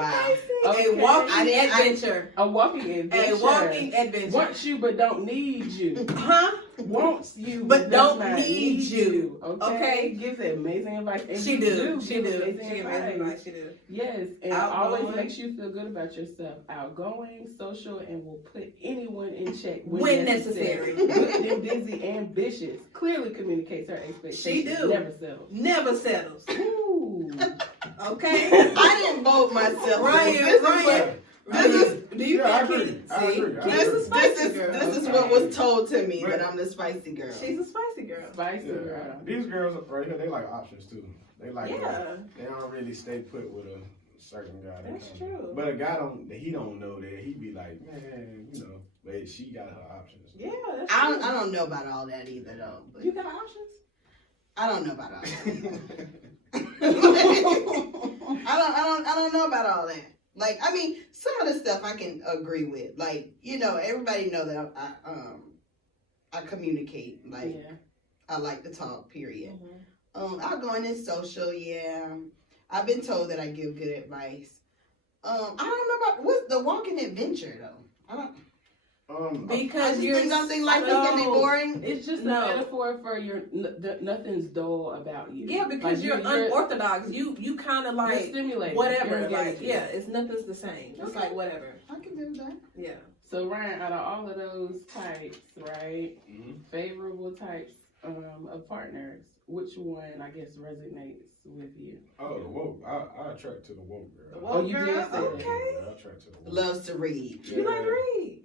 Wow. Okay. A walking I didn't- adventure. A walking adventure. A walking adventure. Wants you but don't need you. Huh? Wants you But does don't not need you. Okay. Okay. Gives amazing advice. And She you do. She give do. amazing She advice. amazing advice. She do. Yes, and Outgoing. always makes you feel good about yourself. Outgoing, social, and will put anyone in check When necessary. Good and busy, ambitious. Clearly communicates her expectations. She do. Never settles. Never settles. Ooh. Okay. I didn't vote myself. Ryan, This is Ryan. what- This is, do you Yeah, I think agree. he, I see, agree. I Keith agree. is a spicy girl. This is what was told to me, that I'm the spicy girl. She's a spicy girl. Spicy Yeah. girl. These girls up right here, they like options too. They like Yeah. they don't really stay put with a certain guy. They That's kinda- true. But a guy he don't know that. He be like, man, you know, but she got her options. Yeah, that's I true. don't know about all that either though. But You got options? I don't know about all that. I don't know about all that. Like, I mean, some of the stuff I can agree with. Like, you know, everybody know that I communicate. Like, Yeah. I like to talk. Period. Mm-hmm. Outgoing and social. Yeah, I've been told that I give good advice. I don't know about what's the walking adventure though. I don't. I Because just you're think something like this gonna be so- boring. It's just No. a metaphor for your nothing's dull about you. Yeah, because Like, you're unorthodox. You kind of you're like stimulating. whatever. You're Like engaging. yeah, it's nothing's the same. It's Okay. like whatever. I can do that. Yeah. So Ryan, out of all of those types, right? Mhm. Favorable types of partners, which one I guess resonates with you? Oh, the woke. I attract to the woke girl. The woke Oh, you girl. just said that. Okay. Yeah, I attract to the woke. Loves to read. You like read.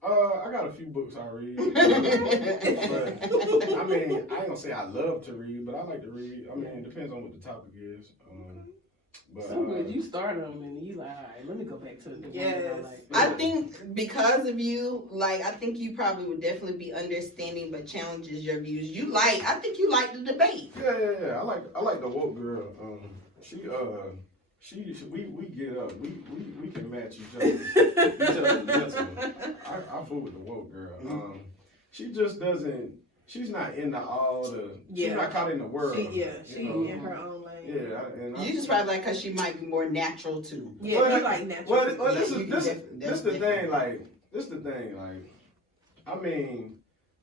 I got a few books I read. But I mean, I ain't gonna say I love to read, but I like to read. I mean, it depends on what the topic is. But So good, you start them and you like, all right, let me go back to the one that I Yes. like. I think because of you, like, I think you probably would definitely be understanding, but challenges your views. I think you like the debate. Yeah. I like the woke girl. We get up. We can match each other's gentlemen. I fool with the woke girl. She just doesn't. She's not into all the. She's Yeah. not caught in the world. She you know? in her own lane. Yeah, and You just probably like because she might be more natural too. Yeah, Well, you like natural. Well, Yeah, this you is can this that's the different. thing. Like this the thing. Like, I mean,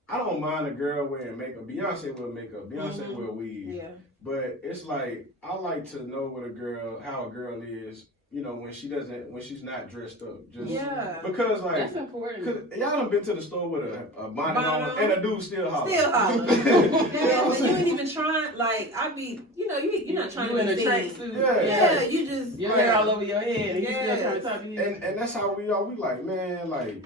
I don't mind a girl wearing makeup. Beyonce wear makeup. Beyonce Mhm. wear weave. Yeah. But it's like I like to know how a girl is. You know, when she's not dressed up. Just Yeah. because like. That's important. Cause y'all done been to the store with a bonnet on Bonnet and a dude still holler. Still holler. You know what Yeah, I'm and you saying? ain't even trying. Like I be, you're not trying You in to a be seen. tracksuit. Yeah. Yeah, you just. Your hair all over your head and you Yes. still trying to talk to you. And that's how we are. We like, man, like.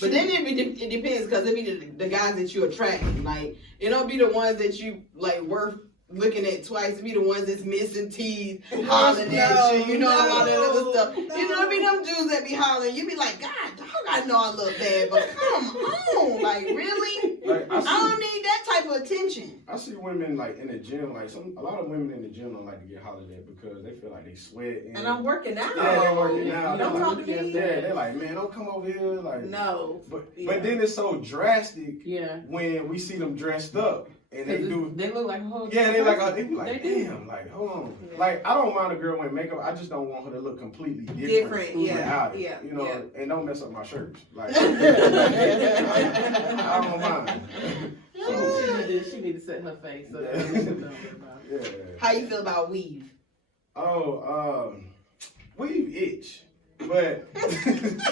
But then it depends because it be the guys that you attract. Like, it don't be the ones that you like worth looking at twice. It be the ones that's missing teeth, hollering at you. You know, all that other stuff. You know, it be them dudes that be hollering. You be like, God, dog, I know I look bad, but come on, like really? Like, I don't need that type of attention. I see women like in the gym, like a lot of women in the gym don't like to get hollered at because they feel like they sweat. And I'm working out. Yeah, they're working out. Don't They're talk like, to me. Yeah, they're like, man, don't come over here. Like, No. But Yeah. then it's so drastic Yeah. when we see them dressed up and they do. They look like a whole Yeah, they different they be like, They do. damn, like, hold on. Yeah. Like, I don't mind a girl wearing makeup. I just don't want her to look completely Different, yeah, without it, yeah, you know, yeah. and don't mess up my shirt. Like, person. I don't mind. She need to set her face so Yeah. that she know about it. Yeah. How you feel about weave? Oh, weave itch. But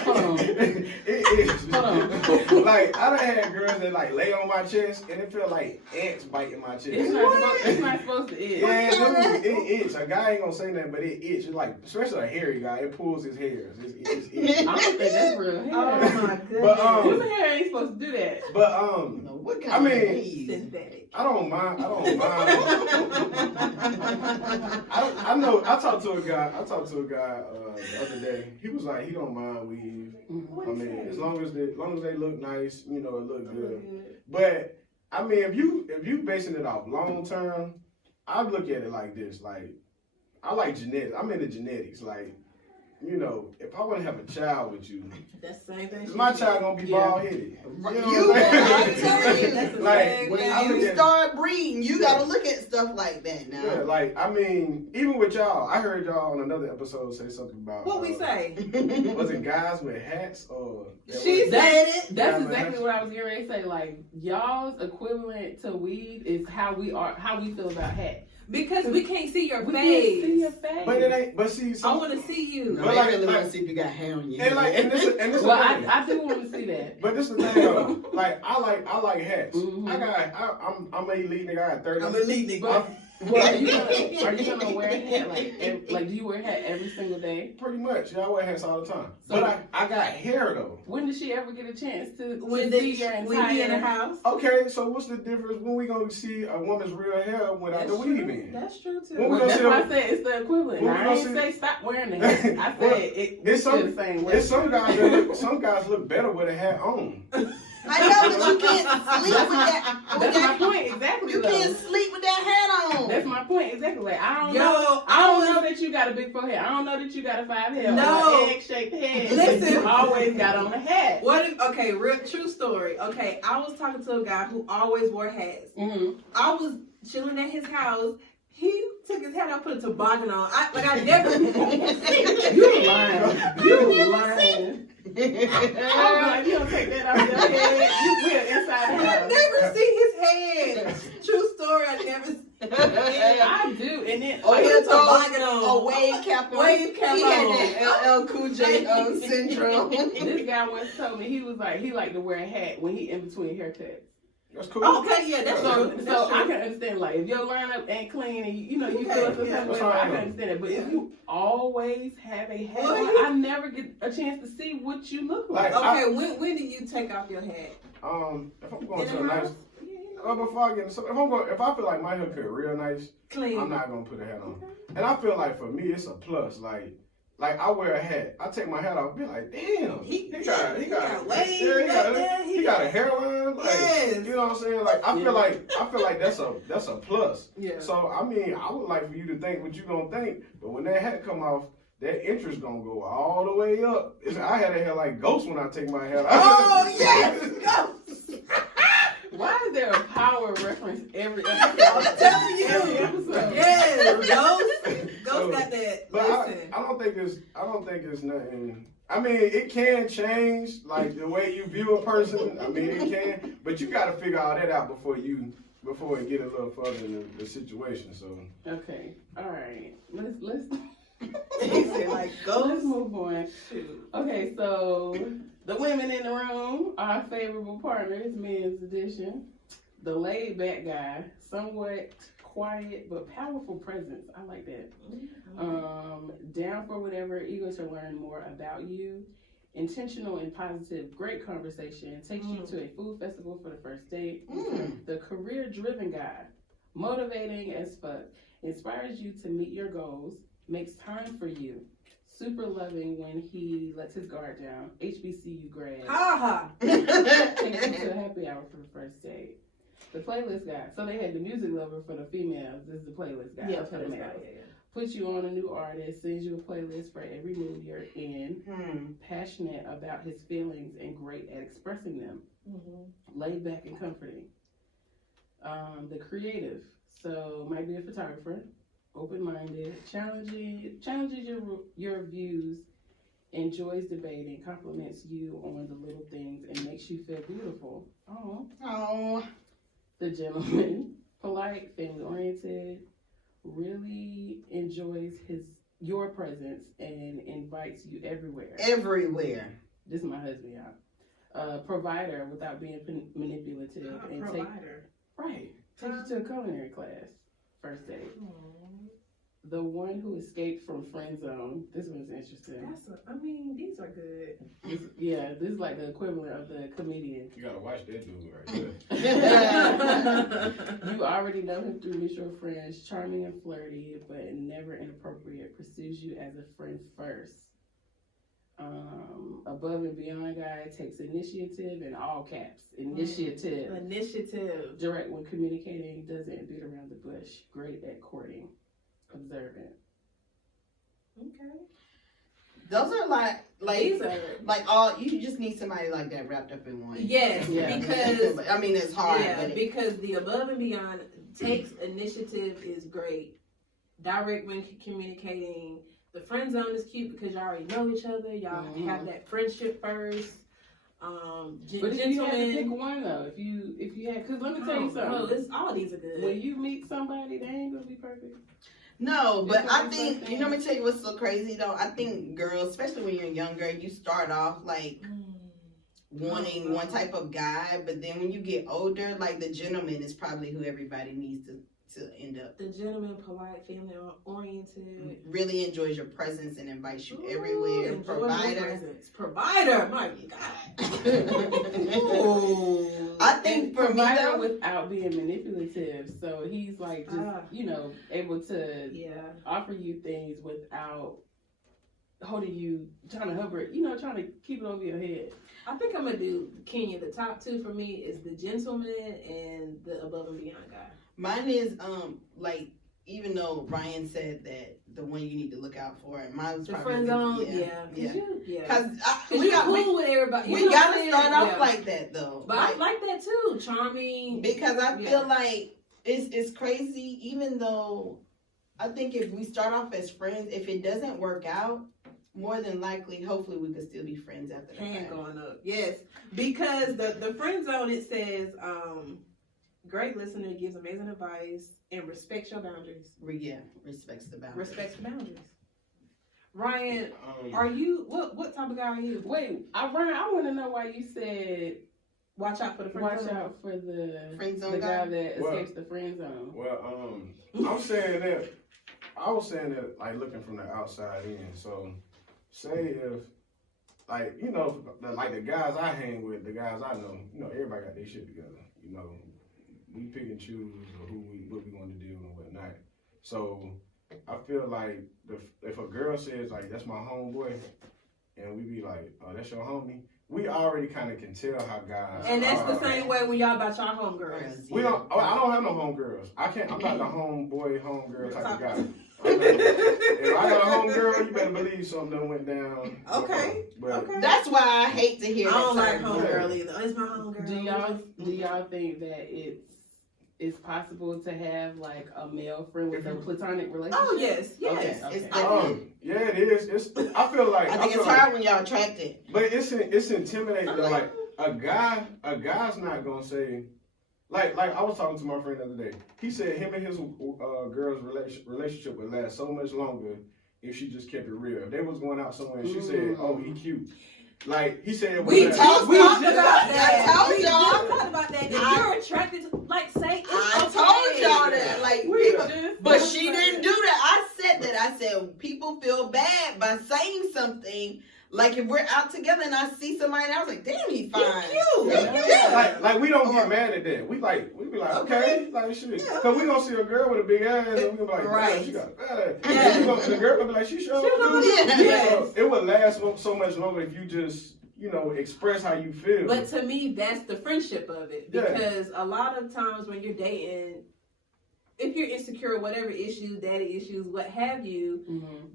Hold on. it is. Hold on. Like I done had girls that like lay on my chest and it felt like ants biting my chest. It's not supposed to itch. Yeah, dude, it itch. A guy ain't gonna say nothing, but it itch. It's like, especially a hairy guy, it pulls his hairs. It's itch. I don't think that's real hair. Oh my goodness. But, Human hair ain't supposed to do that. But What kind I of mean, weave? Synthetic. I don't mind. I know. I talked to a guy the other day. He was like, he don't mind weave. I mean, as long as they look nice, you know, it look good. But I mean, if you basing it off long term, I look at it like this. Like, I like genetics. I'm into genetics. Like, you know, if I want to have a child with you, That's the same thing. my child gonna be bald headed. I'm telling you, That's the Like, same when thing. I look you at- start breeding, you gotta look at stuff like that now. Yeah, like I mean, even with y'all, I heard y'all on another episode say something about What we say? Was it guys with hats or? She said it. That's Yeah, exactly man. what I was getting ready to say. Like, y'all's equivalent to weed is how we feel about hats. Because we can't see your We face. can't see your face. But it ain't. But see, I want to see you. No, But they like- really like- want to see if you got hair on your and like, and this, Well, the thing. I do want to see that. But this is the thing though. Like I like hats. Mhm. I'm an elite nigga. I got 30. I'm elite nigga. Well, are you gonna wear a hat like do you wear a hat every single day? Pretty much. Yeah, I wear hats all the time. So- But I got hair though. When does she ever get a chance to When see your we in the entire? house. Okay, so what's the difference when we gonna see a woman's real hair without the weave in? That's true too. When we Well, gonna that's see why a- I said it's the equivalent. When we I gonna ain't see- say stop wearing the hat. I Well, said it. it's some- the same way. There's some guys look better with a hat on. I know, but you can't sleep with that. With That's my that point exactly. you though. can't sleep with that hat on. That's my point exactly. Like I don't Yo, know. I don't know that you got a big forehead. I don't know that you got a 5 head No. or an egg-shaped head. Listen. You always got on a hat. What if, okay, real true story. Okay, I was talking to a guy who always wore hats. Mm-hmm. I was chilling at his house. He took his hat off, put a toboggan on. I never. You lying. You lying. I'm like, you don't take that off your head. You wear inside the I house. never see his head. True story. I never. I do, and then Or Put a he'll throw toboggan a on. wave cap on. Wave cap He on. had that LL Cool J syndrome. this guy once told me he liked to wear a hat when he in between haircuts. That's cool. Okay, yeah, that's So, true. so That's I true. can understand, like, if your lineup ain't clean and you Okay, feel it yeah. some way, That's I fine. can understand it. But if you always have a hat Well, on, I never get a chance to see what you look like. Like, Okay, when do you take off your hat? If I'm going In to a the nice, house? Yeah, you know. before I get, so if I feel like my haircut real nice, Clean. I'm not gonna put a hat on. And I feel like for me, it's a plus. Like I wear a hat, I take my hat off, be like, damn, He got waves, waves back there. he got a hairline. Like, Yes. you know what I'm saying? Like I feel like that's a plus. Yeah. So I mean, I would like for you to think what you gonna think, but when that hat come off, that interest gonna go all the way up. I had a hair like Ghost when I take my hat off. Oh yes, go. Why is there a power reference every episode? I'm telling you. Every episode. Yes, Ghost got that. But Listen. I don't think it's nothing. I mean, it can change, like the way you view a person. I mean, it can, but you got to figure all that out before it get a little further in the situation. So Okay, all right. Let's He said, like, let's Ghost. move on. Shoot. Okay, so the women in the room are favorable partners, men's edition. The laid back guy, somewhat quiet but powerful presence. I like that. Down for whatever, eager to learn more about you. Intentional and positive, great conversation. Takes you to a food festival for the first date. The career driven guy, motivating as fuck. Inspires you to meet your goals. Makes time for you. Super loving when he lets his guard down. HBCU grad. Ha ha. Takes you to a happy hour for the first date. The playlist guy. So they had the music lover for the females. This is the playlist guy Yeah, for the playlist males. guy, yeah. Puts you on a new artist. Sends you a playlist for every mood you're in. Passionate about his feelings and great at expressing them. Laid back and comforting. The creative. So might be a photographer. Open-minded. Challenges your views. Enjoys debating. Compliments you on the little things and makes you feel beautiful. Oh. The gentleman, polite, family-oriented, really enjoys your presence and invites you everywhere. Everywhere. This is my husband, y'all. Provider without being manipulative and Provider. take you to a culinary class. First date. The one who escaped from friend zone. This one's interesting. These are good. This is like the equivalent of the comedian. you gotta watch that dude right there. You already know him through mutual friends, charming and flirty, but never inappropriate. Pursues you as a friend first. Above and beyond guy takes initiative in all caps. Initiative. Initiative. Direct when communicating, doesn't beat around the bush. Great at courting. Observant. Okay. Those are These are like all you just need somebody like that wrapped up in one. yes, Yeah. because I mean it's hard. yeah, but because the above and beyond takes initiative is great. Direct when communicating. The friend zone is cute because y'all already know each other. Y'all have that friendship first. But if you had to pick one though, if you had, because let me tell you something. Oh, it's all these are good. When you meet somebody, they ain't gonna be perfect. No, but It's I gonna be think something. you know. Let me tell you what's so crazy though. I think girls, especially when you're younger, you start off like wanting one type of guy, but then when you get older, like the gentleman is probably who everybody needs to end up. The gentleman, polite, family oriented. Really enjoys your presence and invites you Ooh, everywhere. enjoy your Provider. presence. Provider, my God. Ooh. I think for me Provider though, without being manipulative, so he's like just able to Yeah. offer you things without holding you, trying to hover, trying to keep it over your head. I think I'm gonna do Kenya. The top two for me is the gentleman and the above and beyond guy. mine is like even though Ryan said that the one you need to look out for, and mine was The probably friend zone, yeah. Because we you're cool with everybody. we gotta start off like that though. But I like that too, charming. Because I feel like it's crazy. Even though I think if we start off as friends, if it doesn't work out, more than likely, hopefully, we could still be friends after the Hand fact. going up, yes. Because the friend zone, it says, great listener, gives amazing advice, and respects your boundaries. Yeah, respects the boundaries. Respects the boundaries. Ryan, Um, are you what type of guy are you? Wait, Ryan, I want to know why you said Watch out for the friend watch zone. out for the Friend zone the guy guy? that Well- escapes the friend zone. Well, I'm saying that. I was saying that, like, looking from the outside in. So, say if, like, like the guys I hang with, the guys I know, everybody got their shit together. We pick and choose what we want to do and whatnot. So, I feel like if a girl says, like, that's my homeboy, and we be like, oh, that's your homie, we already kind of can tell how guys And that's the are. same way when y'all about y'all homegirls. We don't. I don't have no homegirls. I'm not the homeboy type of guy. If I got a homegirl, you better believe something done went down. Okay. But Okay. That's why I hate to hear I don't like that. homegirl either. It's my homegirl. Do y'all think that it's possible to have like a male friend with a platonic relationship? Oh yes, yes. Okay. It's yeah, it is. I feel like I think it's like, hard when y'all attracted. but it's intimidating. I'm Though. like- Like a guy's not gonna say. Like I was talking to my friend the other day. He said him and his girl's relationship would last so much longer if she just kept it real. If they was going out somewhere and she said, "Oh, he cute," like he said, it would We last- talked about that. I told We y'all. just talked about that. If you're attracted to, like, say, it's I okay. told y'all that. Like, We people, just but talked she about didn't it. do that. I said that. I said people feel bad by saying something. Like if we're out together and I see somebody and I was like, damn, he's fine. cute. Yeah. Like we don't get mad at that. We be like, okay, like shit. Yeah. Cause we gonna see a girl with a big ass and we gonna be like, Right. right. She got a fat ass. Yeah. And the girl gonna be like, she sure. She gonna do. do. Yes. It would last so much longer if you just, express how you feel. But to me, that's the friendship of it. Yeah. Because a lot of times when you're dating, if you're insecure, whatever issues, daddy issues, what have you, Mhm.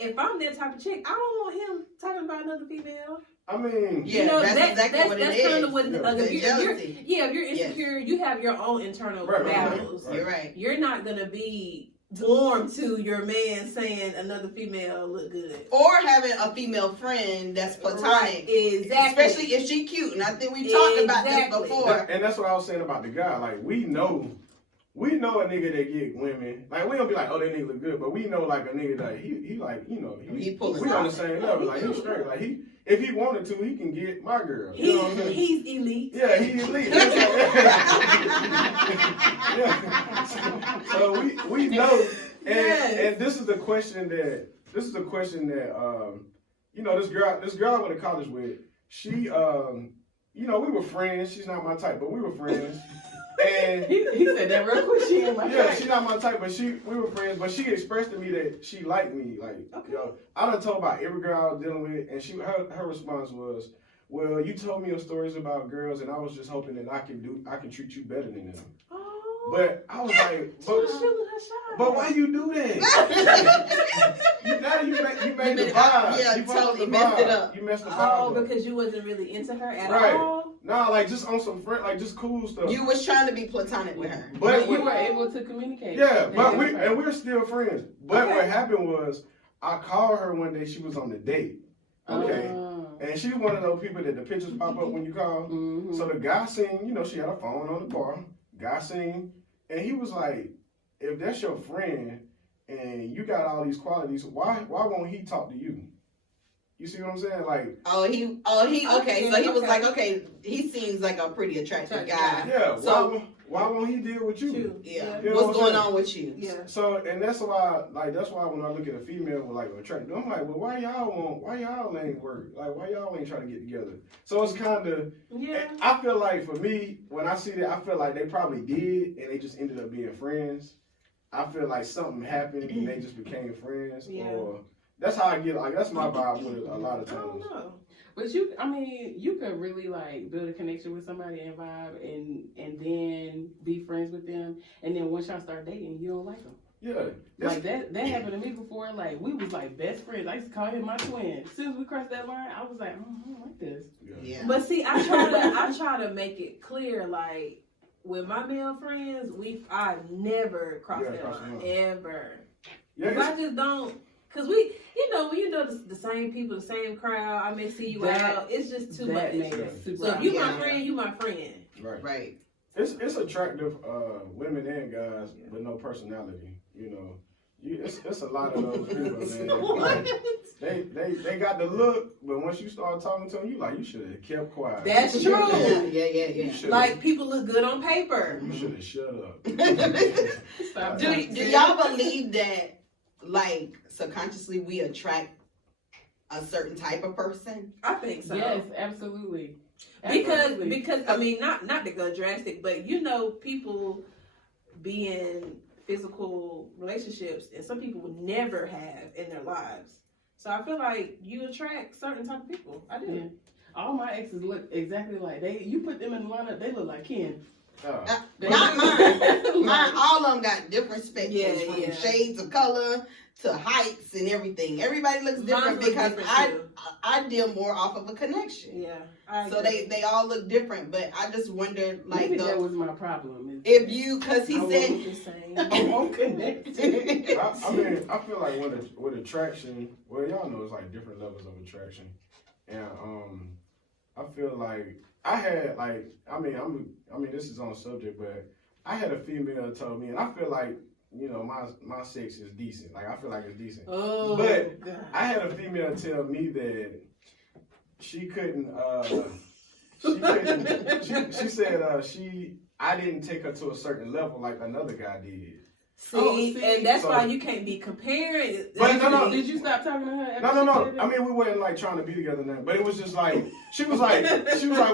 if I'm that type of chick, I don't want him talking about another female. I mean, Yeah, that's exactly what it that's is. kind of what, Yeah. like, The if you're jealousy. if you're insecure, you have your own internal Right. battles. You're right. You're not gonna be warm to your man saying another female look good. Or having a female friend that's platonic. Right, exactly. Especially if she cute. And I think we talked about this Exactly. before. and that's what I was saying about the guy. Like we know a nigga that get women. Like we don't be like, oh, that nigga look good, but we know like a nigga that he like, He pulling we on the out. same level. Like he's straight. Like if he wanted to, he can get my girl. You know what I'm saying? He's elite. Yeah, he elite. Yeah. So we know, and this is the question that this girl I went to college with. She we were friends. She's not my type, but we were friends. And He said that real quick. She ain't my yeah, type. she's not my type, but we were friends. But she expressed to me that she liked me. Like, I done told about every girl I was dealing with, and her response was, "Well, you told me your stories about girls, and I was just hoping that I can treat you better than them." But I was like, She was shooting her shot. but why you do that? you made the vibe. Yeah, you totally the messed it vibe. up. You messed the vibe Oh, up. because you wasn't really into her at Right. all? Nah, like just on some friend, like just cool stuff. You was trying to be platonic with her. But you were able to communicate. Yeah, but Okay. we're still friends. But Okay. what happened was I called her one day. She was on a date. Okay. And she was one of those people that the pictures pop up when you call. Mhm. So the guy seen, she had a phone on the bar. Guy seen, and he was like, if that's your friend and you got all these qualities, why won't he talk to you? You see what I'm saying? Like, Okay, so he was Okay. like, okay, he seems like a pretty attractive guy. yeah, So- why won't he deal with you? Shoot. Yeah. You know What's what I'm going saying? on with you? Yeah. So, and that's why when I look at a female with like attractive, I'm like, well, why y'all ain't work? Like, why y'all ain't trying to get together? So it's kind of, Yeah. I feel like for me, when I see that, I feel like they probably did, and they just ended up being friends. I feel like something happened and they just became friends, Yeah. or that's how I get. Like that's my vibe with it a lot of I don't times. know. But you could really like build a connection with somebody and vibe, and then be friends with them, and then once y'all start dating, you don't like them. Yeah, Like that happened to me before. Like we was like best friends. I used to call him my twin. As soon as we crossed that line, I was like, I don't like this. Yeah. But see, I try to make it clear, like with my male friends, I never cross Yeah, that cross the line line. ever. yeah. Cause I just don't. Cause when you know the same people, the same crowd. I may see you out. It's just too much. That made it super. So if you my Yeah. friend, you my friend. Right. Right. It's attractive women and guys with no personality. It's a lot of those people, man. They got the look, but once you start talking to them, you should have kept quiet. That's true. Yeah. You should've- Like people look good on paper. you should have shut up. Stop Do talking. y'all believe that, like, subconsciously we attract a certain type of person? I think so. Yes, absolutely. Because I mean not to go drastic, but people be in physical relationships and some people would never have in their lives. So I feel like you attract certain type of people. I do. Yeah. All my exes look exactly like you put them in the lineup, they look like Ken. Not mine. Mine, all of them got different spectrums, Yeah, from yeah. shades of color to heights and everything. Everybody looks different Mine look because different, too. I deal more off of a connection. Yeah. I So agree. they all look different, but I just wondered, like, Maybe that was my problem. if you, because he I said, wasn't the same. I'm connected. I mean, I feel like with attraction, well, y'all know it's like different levels of attraction, and I feel like I had like, I mean, this is on subject, but I had a female told me, and I feel like my sex is decent. Like I feel like it's decent. Oh, But God. I had a female tell me that she couldn't. She said I didn't take her to a certain level like another guy did. See, and that's so- why you can't be comparing. But no. Did you stop talking to her? after No. she said that? I mean, we weren't like trying to be together now, but it was just like she was like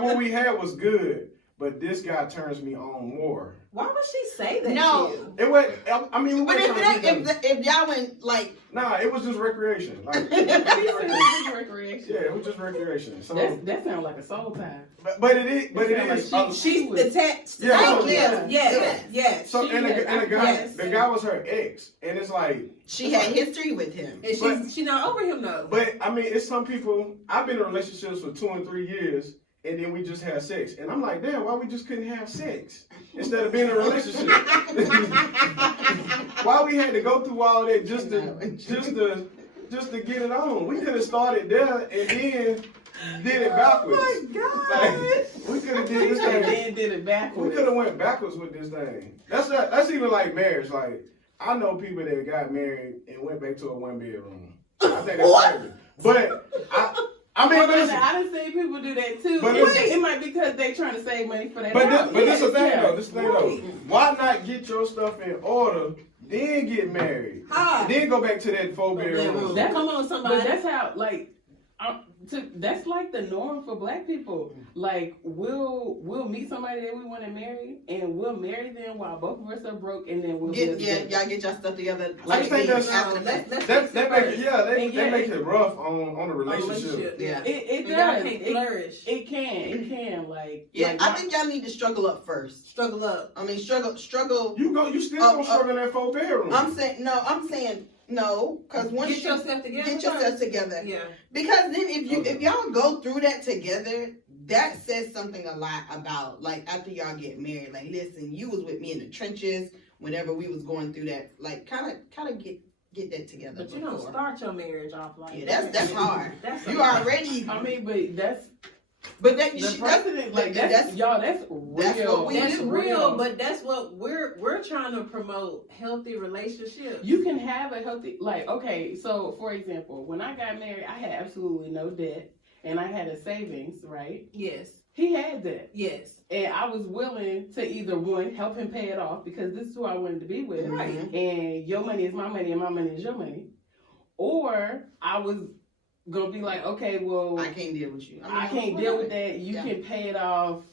what we had was good, but this guy turns me on more. Why would she say that No. to you? It was. I mean, we but weren't trying to be together. if y'all went, like, Nah, it was just recreation. Like, He said it was recreation. yeah, it was just recreation. So, That sounds like a soul tie. but it is. But it is. Like She's attached. Yeah, Thank so- you. Yeah. Yes. So She and had- the guy, yes. the guy was her ex, and it's like. she had history with him. And she's not over him though. But I mean, it's some people. I've been in relationships for 2 and 3 years, and then we just had sex, and I'm like, damn, why we just couldn't have sex instead of being in a relationship? Why we had to go through all that just to get it on? We could have started there and then did it backwards. Oh my Like, we could have did this And thing. then did it We backwards. could have went backwards with this thing. That's even like marriage. Like I know people that got married and went back to a 1-bedroom. I think that's crazy. But I mean, but listen, I done seen people do that too. But It listen- might be because they trying to save money for that. but house. this is the thing Yeah. though. This is the thing though. Why not get your stuff in order, then get married, Ah. then go back to that 4-bedroom? That's- Come on, somebody. But that's how, like, that's like the norm for Black people. Like we'll meet somebody that we want to marry, and we'll marry them while both of us are broke, and then we'll y'all get your stuff together. I think that's after the fact. they make it rough on the relationship. Yeah. It Y'all does. can't flourish. It can. Like Yeah, like I think y'all need to struggle up first. Struggle up. I mean, struggle. You still gonna struggle in that 4-bedroom. I'm saying no, because once Get yourself together. get yourself together, Yeah. because then if y'all go through that together, that says something a lot about, like, after y'all get married. Like, listen, you was with me in the trenches whenever we was going through that. Like, kind of get that together. But you don't before. start your marriage off like Yeah, that's hard. That's You already. I mean, but that's But that the precedent. Like that's y'all. That's real. That's what we That's do. real, but that's what we're trying to promote, healthy relationships. You can have a healthy, like, okay, so for example, when I got married, I had absolutely no debt and I had a savings, right? Yes. He had that. Yes. And I was willing to either one, help him pay it off because this is who I wanted to be with. Right. And your money is my money and my money is your money. Or I was gonna be like, okay, well, I can't deal with you. I can't deal with that. You can pay it off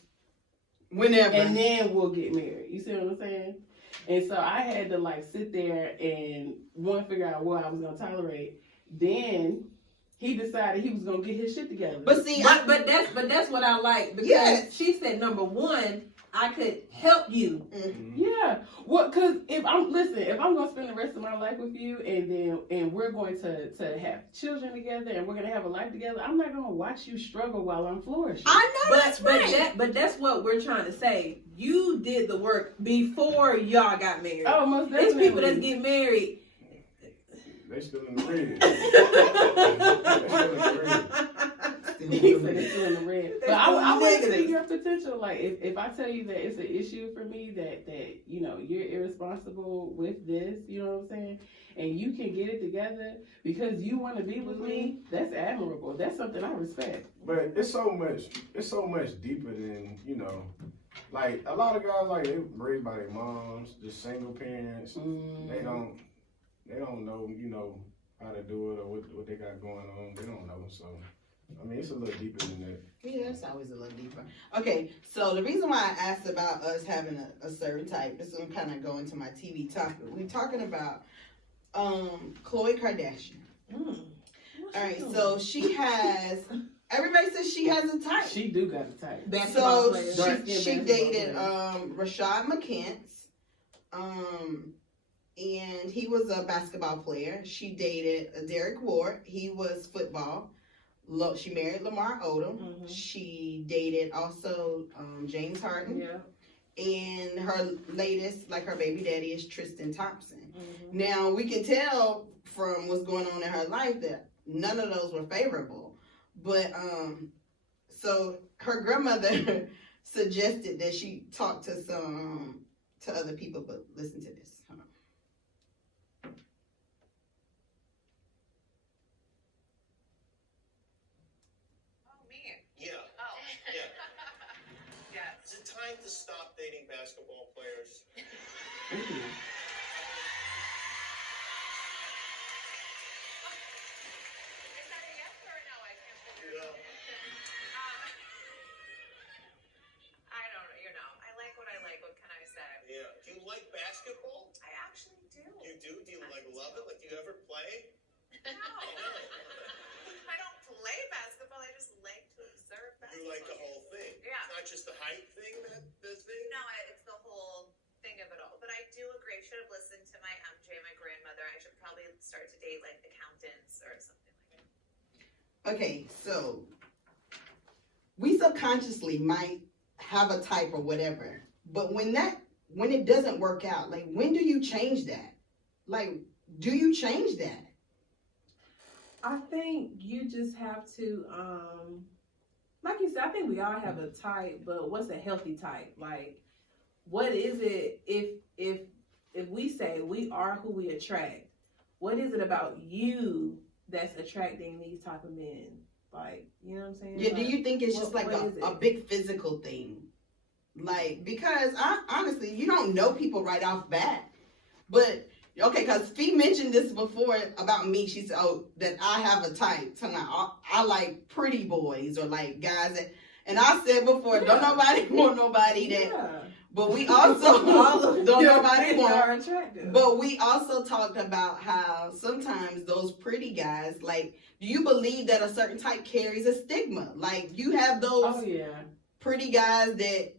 whenever. and then we'll get married. You see what I'm saying? And so I had to like sit there and figure out what I was gonna tolerate. Then he decided he was gonna get his shit together. But see, but that's what I like because she said number one, I could help you. Yeah. Well, cause if I'm gonna spend the rest of my life with you, and we're going to have children together, and we're gonna have a life together, I'm not gonna watch you struggle while I'm flourishing. I know that's right. But that's what we're trying to say. You did the work before y'all got married. Oh, most There's definitely. people that get married. They still in the red. He said it's still in the red. But I want to see Negative. your potential. Like if I tell you that it's an issue for me that you know you're irresponsible with this, you know what I'm saying, and you can get it together because you want to be with me, that's admirable. That's something I respect. But it's so much deeper than, you know, like a lot of guys, like, they raised by their moms, just single parents. They don't know, you know, how to do it or what they got going on. They don't know. So I mean, it's a little deeper than that. Yeah, it's always a little deeper. Okay, so the reason why I asked about us having a certain type, this will kind of go into my TV topic. We're talking about Khloe Kardashian. All right, so she has. Everybody says she has a type. She do got a type. Basketball So player. she dated Rashad McCants, and he was a basketball player. She dated Derek Ward. He was football. She married Lamar Odom. She dated also James Harden. Yeah. And her latest, like her baby daddy, is Tristan Thompson. Now, we can tell from what's going on in her life that none of those were favorable. But, so her grandmother suggested that she talk to to other people, but listen to this. Hold on. Is it time to stop dating basketball players? Is that a yes or a no? I can't figure it out. I don't know, I like what I like. What can I say? Yeah. Do you like basketball? I actually do. You do? Do you like love it? Like, do you ever play? No. I don't play basketball. I just like to observe basketball. You like the whole thing? Yeah. It's not just the height thing, the thing? No, it's the whole thing of it all. But I do agree. I should have listened to my MJ, my grandmother. I should probably start to date like accountants or something like that. Okay, so we subconsciously might have a type or whatever, but when it doesn't work out, like, when do you change that? Like, do you change that? I think you just have to, like you said, I think we all have a type, but what's a healthy type? Like, what is it if we say we are who we attract, what is it about you that's attracting these type of men? Like, you know what I'm saying? Yeah, like, do you think it's just like what is a it? big physical thing? Like, because honestly, you don't know people right off bat, but Okay, because Fee mentioned this before about me. She said, "Oh, that I have a type. So now I like pretty boys or like guys that." And I said before, don't nobody want nobody that. Yeah. But we also don't nobody want. are attractive. But we also talked about how sometimes those pretty guys, like, do you believe that a certain type carries a stigma? Like, you have those Oh yeah. pretty guys that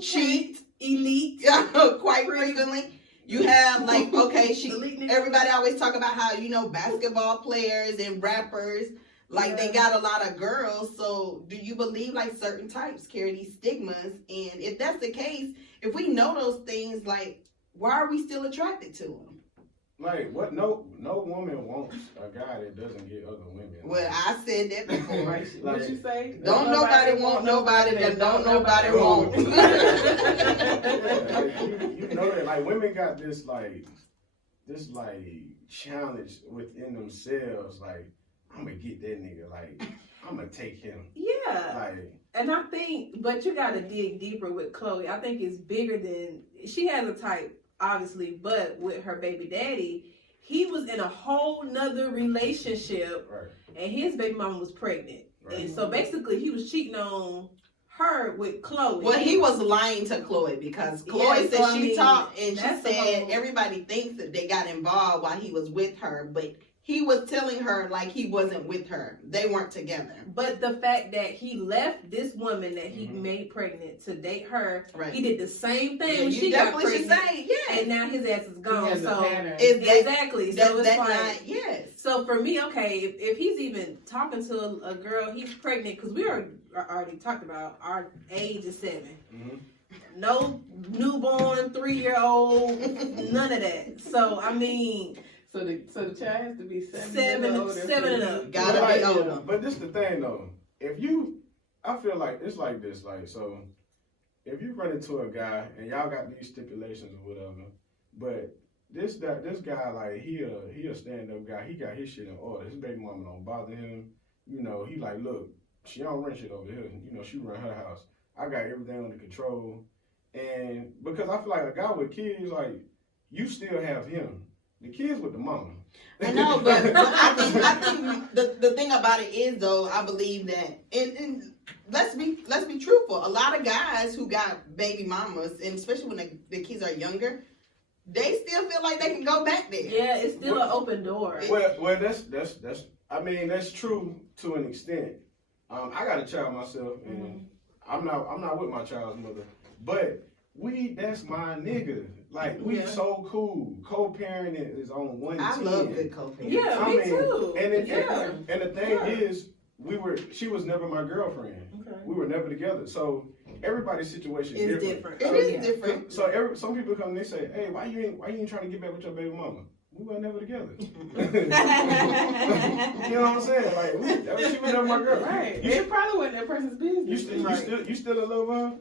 cheat elite. quite frequently. You have like, okay, Elite niggas. everybody always talk about how, you know, basketball players and rappers, like they got a lot of girls. So do you believe like certain types carry these stigmas? And if that's the case, if we know those things, like, why are we still attracted to them? Like, what? No woman wants a guy that doesn't get other women. Well, I said that before. What you say? Don't nobody want nobody that don't nobody want. You know that, like, women got this challenge within themselves. Like, I'm gonna get that nigga. Like, I'm gonna take him. Yeah. Like, And I think, but you gotta dig deeper with Chloe. I think it's bigger than, she has a type, obviously, but with her baby daddy, he was in a whole nother relationship, right. and his baby mama was pregnant. Right. And so basically he was cheating on her with Chloe. Well, he was lying to Chloe because Chloe Yeah, said so, I she mean, talked and she that's the said whole- everybody thinks that they got involved while he was with her, but he was telling her like he wasn't with her. They weren't together. But the fact that he left this woman that he Mhm. made pregnant to date her, Right. he did the same thing Yeah, when you she got definitely should pregnant, say, yes. and now his ass is He gone. has a So pattern. Is that, exactly, does so it's that like. not, yes. So for me, okay, if he's even talking to a girl, he's pregnant, because we already talked about our age is 7. Mm-hmm. No newborn, 3-year-old, none of that. So I mean, So the child has to be 7 7 and older. seven and up. Gotta But be older. But this the thing though. I feel like it's like this. Like, so if you run into a guy and y'all got these stipulations or whatever, but this guy, like, he a stand up guy. He got his shit in order. His baby mama don't bother him. You know, he like, look, she don't run shit over here. You know, she run her house. I got everything under control. And because I feel like a guy with kids, like, you still have him. The kids with the mama. I know, but I think the thing about it is though, I believe that, and let's be truthful. A lot of guys who got baby mamas, and especially when the kids are younger, they still feel like they can go back there. yeah, it's still an open door. Well, that's. I mean, that's true to an extent. I got a child myself, and I'm not with my child's mother, but that's my nigga. Like, we so cool. Co-parenting is on one I team. love good co-parenting. Yeah, me too. And Yeah. and the thing is, she was never my girlfriend. Okay. We were never together. So everybody's situation is It's different. different. It is different. So some people come and they say, "Hey, why you ain't trying to get back with your baby mama? We were never together." You know what I'm saying? Like, she was never my girl. Right. You, It probably wasn't that person's business. you still in love with her?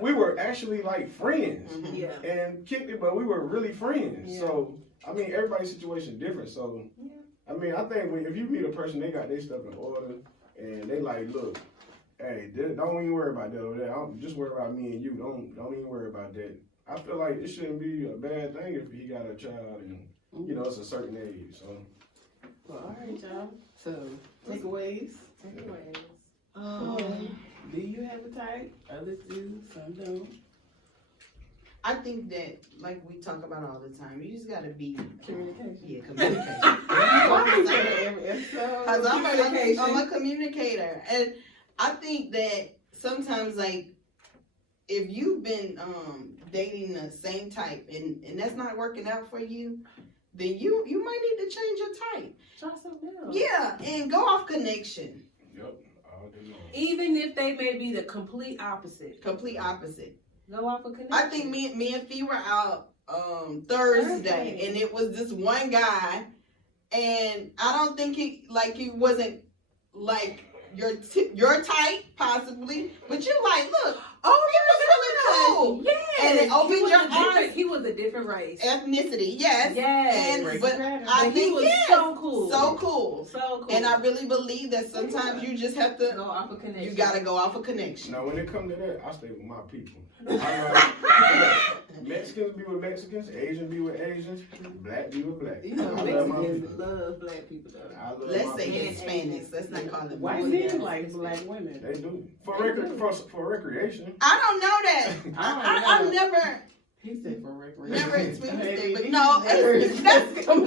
We were actually like friends Yeah. and kicked it, but we were really friends. Yeah. So I mean, everybody's situation different. So I mean, I think if you meet a person, they got their stuff in order, and they like, look, hey, don't even worry about that over there. Just worry about me and you. Don't even worry about that. I feel like it shouldn't be a bad thing if he got a child and it's a certain age. So Well, all right, y'all. So takeaways. Anyways. Do you have a type? Others do. Some don't. I think that, like we talk about all the time, you just gotta be Communication. Yeah, communication. Why you say that every episode? Because I'm Communication. a communicator, and I think that sometimes, like, if you've been dating the same type and that's not working out for you, then you might need to change your type. Try something else. Yeah, and go off connection. yep, all day long. Even if they may be the complete opposite. Complete opposite. Go off a connection. I think me and Fee were out Thursday, and it was this one guy, and I don't think he wasn't like your type possibly, but you like, look, Oh, he was really cool. Yes. And it opened He was your a different- eyes. He was a different race. Ethnicity, yes. Yes. And, Breaking but patterns. I But he think was yes, so cool. so cool. So cool. And I really believe that sometimes you just have go to, off a connection. you gotta go off a connection. Now, when it comes to that, I stay with my people. Mexicans be with Mexicans, Asians be with Asians, Black be with Black. You know, I love my Mexicans people. love black people though. I love Let's my say people. Hispanics. Let's not call them White white. men like black women. They do. For recreation. I don't know that. I've never He said for recreation. never experienced Hey, it, but he no, never-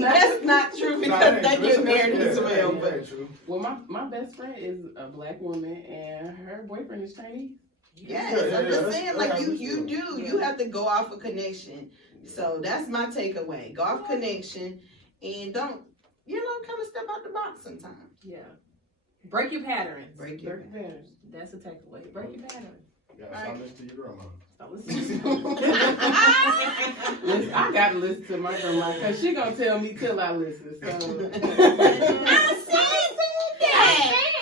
that's not true because they get married as well. But True. Well, my best friend is a black woman, and her boyfriend is Chinese. yes, Yeah, I'm just that's- saying, that's like how you we feel. you have to go off a connection. So that's my takeaway. Go off connection and don't, kind of step out the box sometimes. Yeah. Break your patterns. Break your Dirty patterns. That's a takeaway. Break your patterns. You gotta stop listening to your grandma. Stop listening. Listen, I gotta listen to my grandma because she gonna tell me till I listen. So I said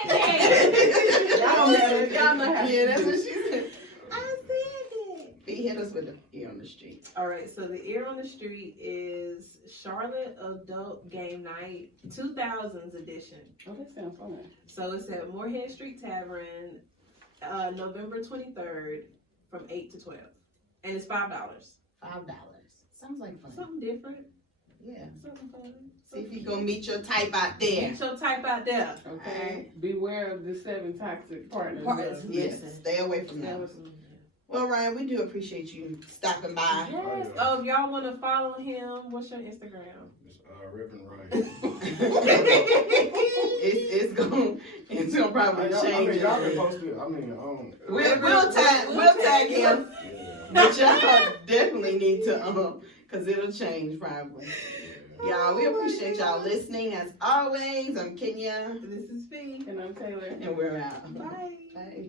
that. y'all know, y'all know how. Yeah, that's she do. what she said. I said that. He hit us with the ear on the street. All right, so the ear on the street is Charlotte Adult Game Night 2000s edition. Oh, that sounds fun. So it's at Moorhead Street Tavern, November 23rd from 8 to 12. And it's $5. $5. Sounds like fun. Something different. Yeah. Something fun. See if you're gonna meet your type out there. Get your type out there. Okay. Beware of the 7 toxic partners. Partners. Yes, Listen. stay away from them. Well, Ryan, we do appreciate you stopping by. Yes. Oh, if y'all want to follow him, what's your Instagram? It's Reverend Ryan. it's gonna probably I change. mean, y'all can post it. I mean, We'll tag him. Yeah. But y'all definitely need to cause it'll change probably. Y'all, we appreciate y'all listening as always. I'm Kenya. This is Fee. And I'm Taylor. And we're out. Bye. Bye.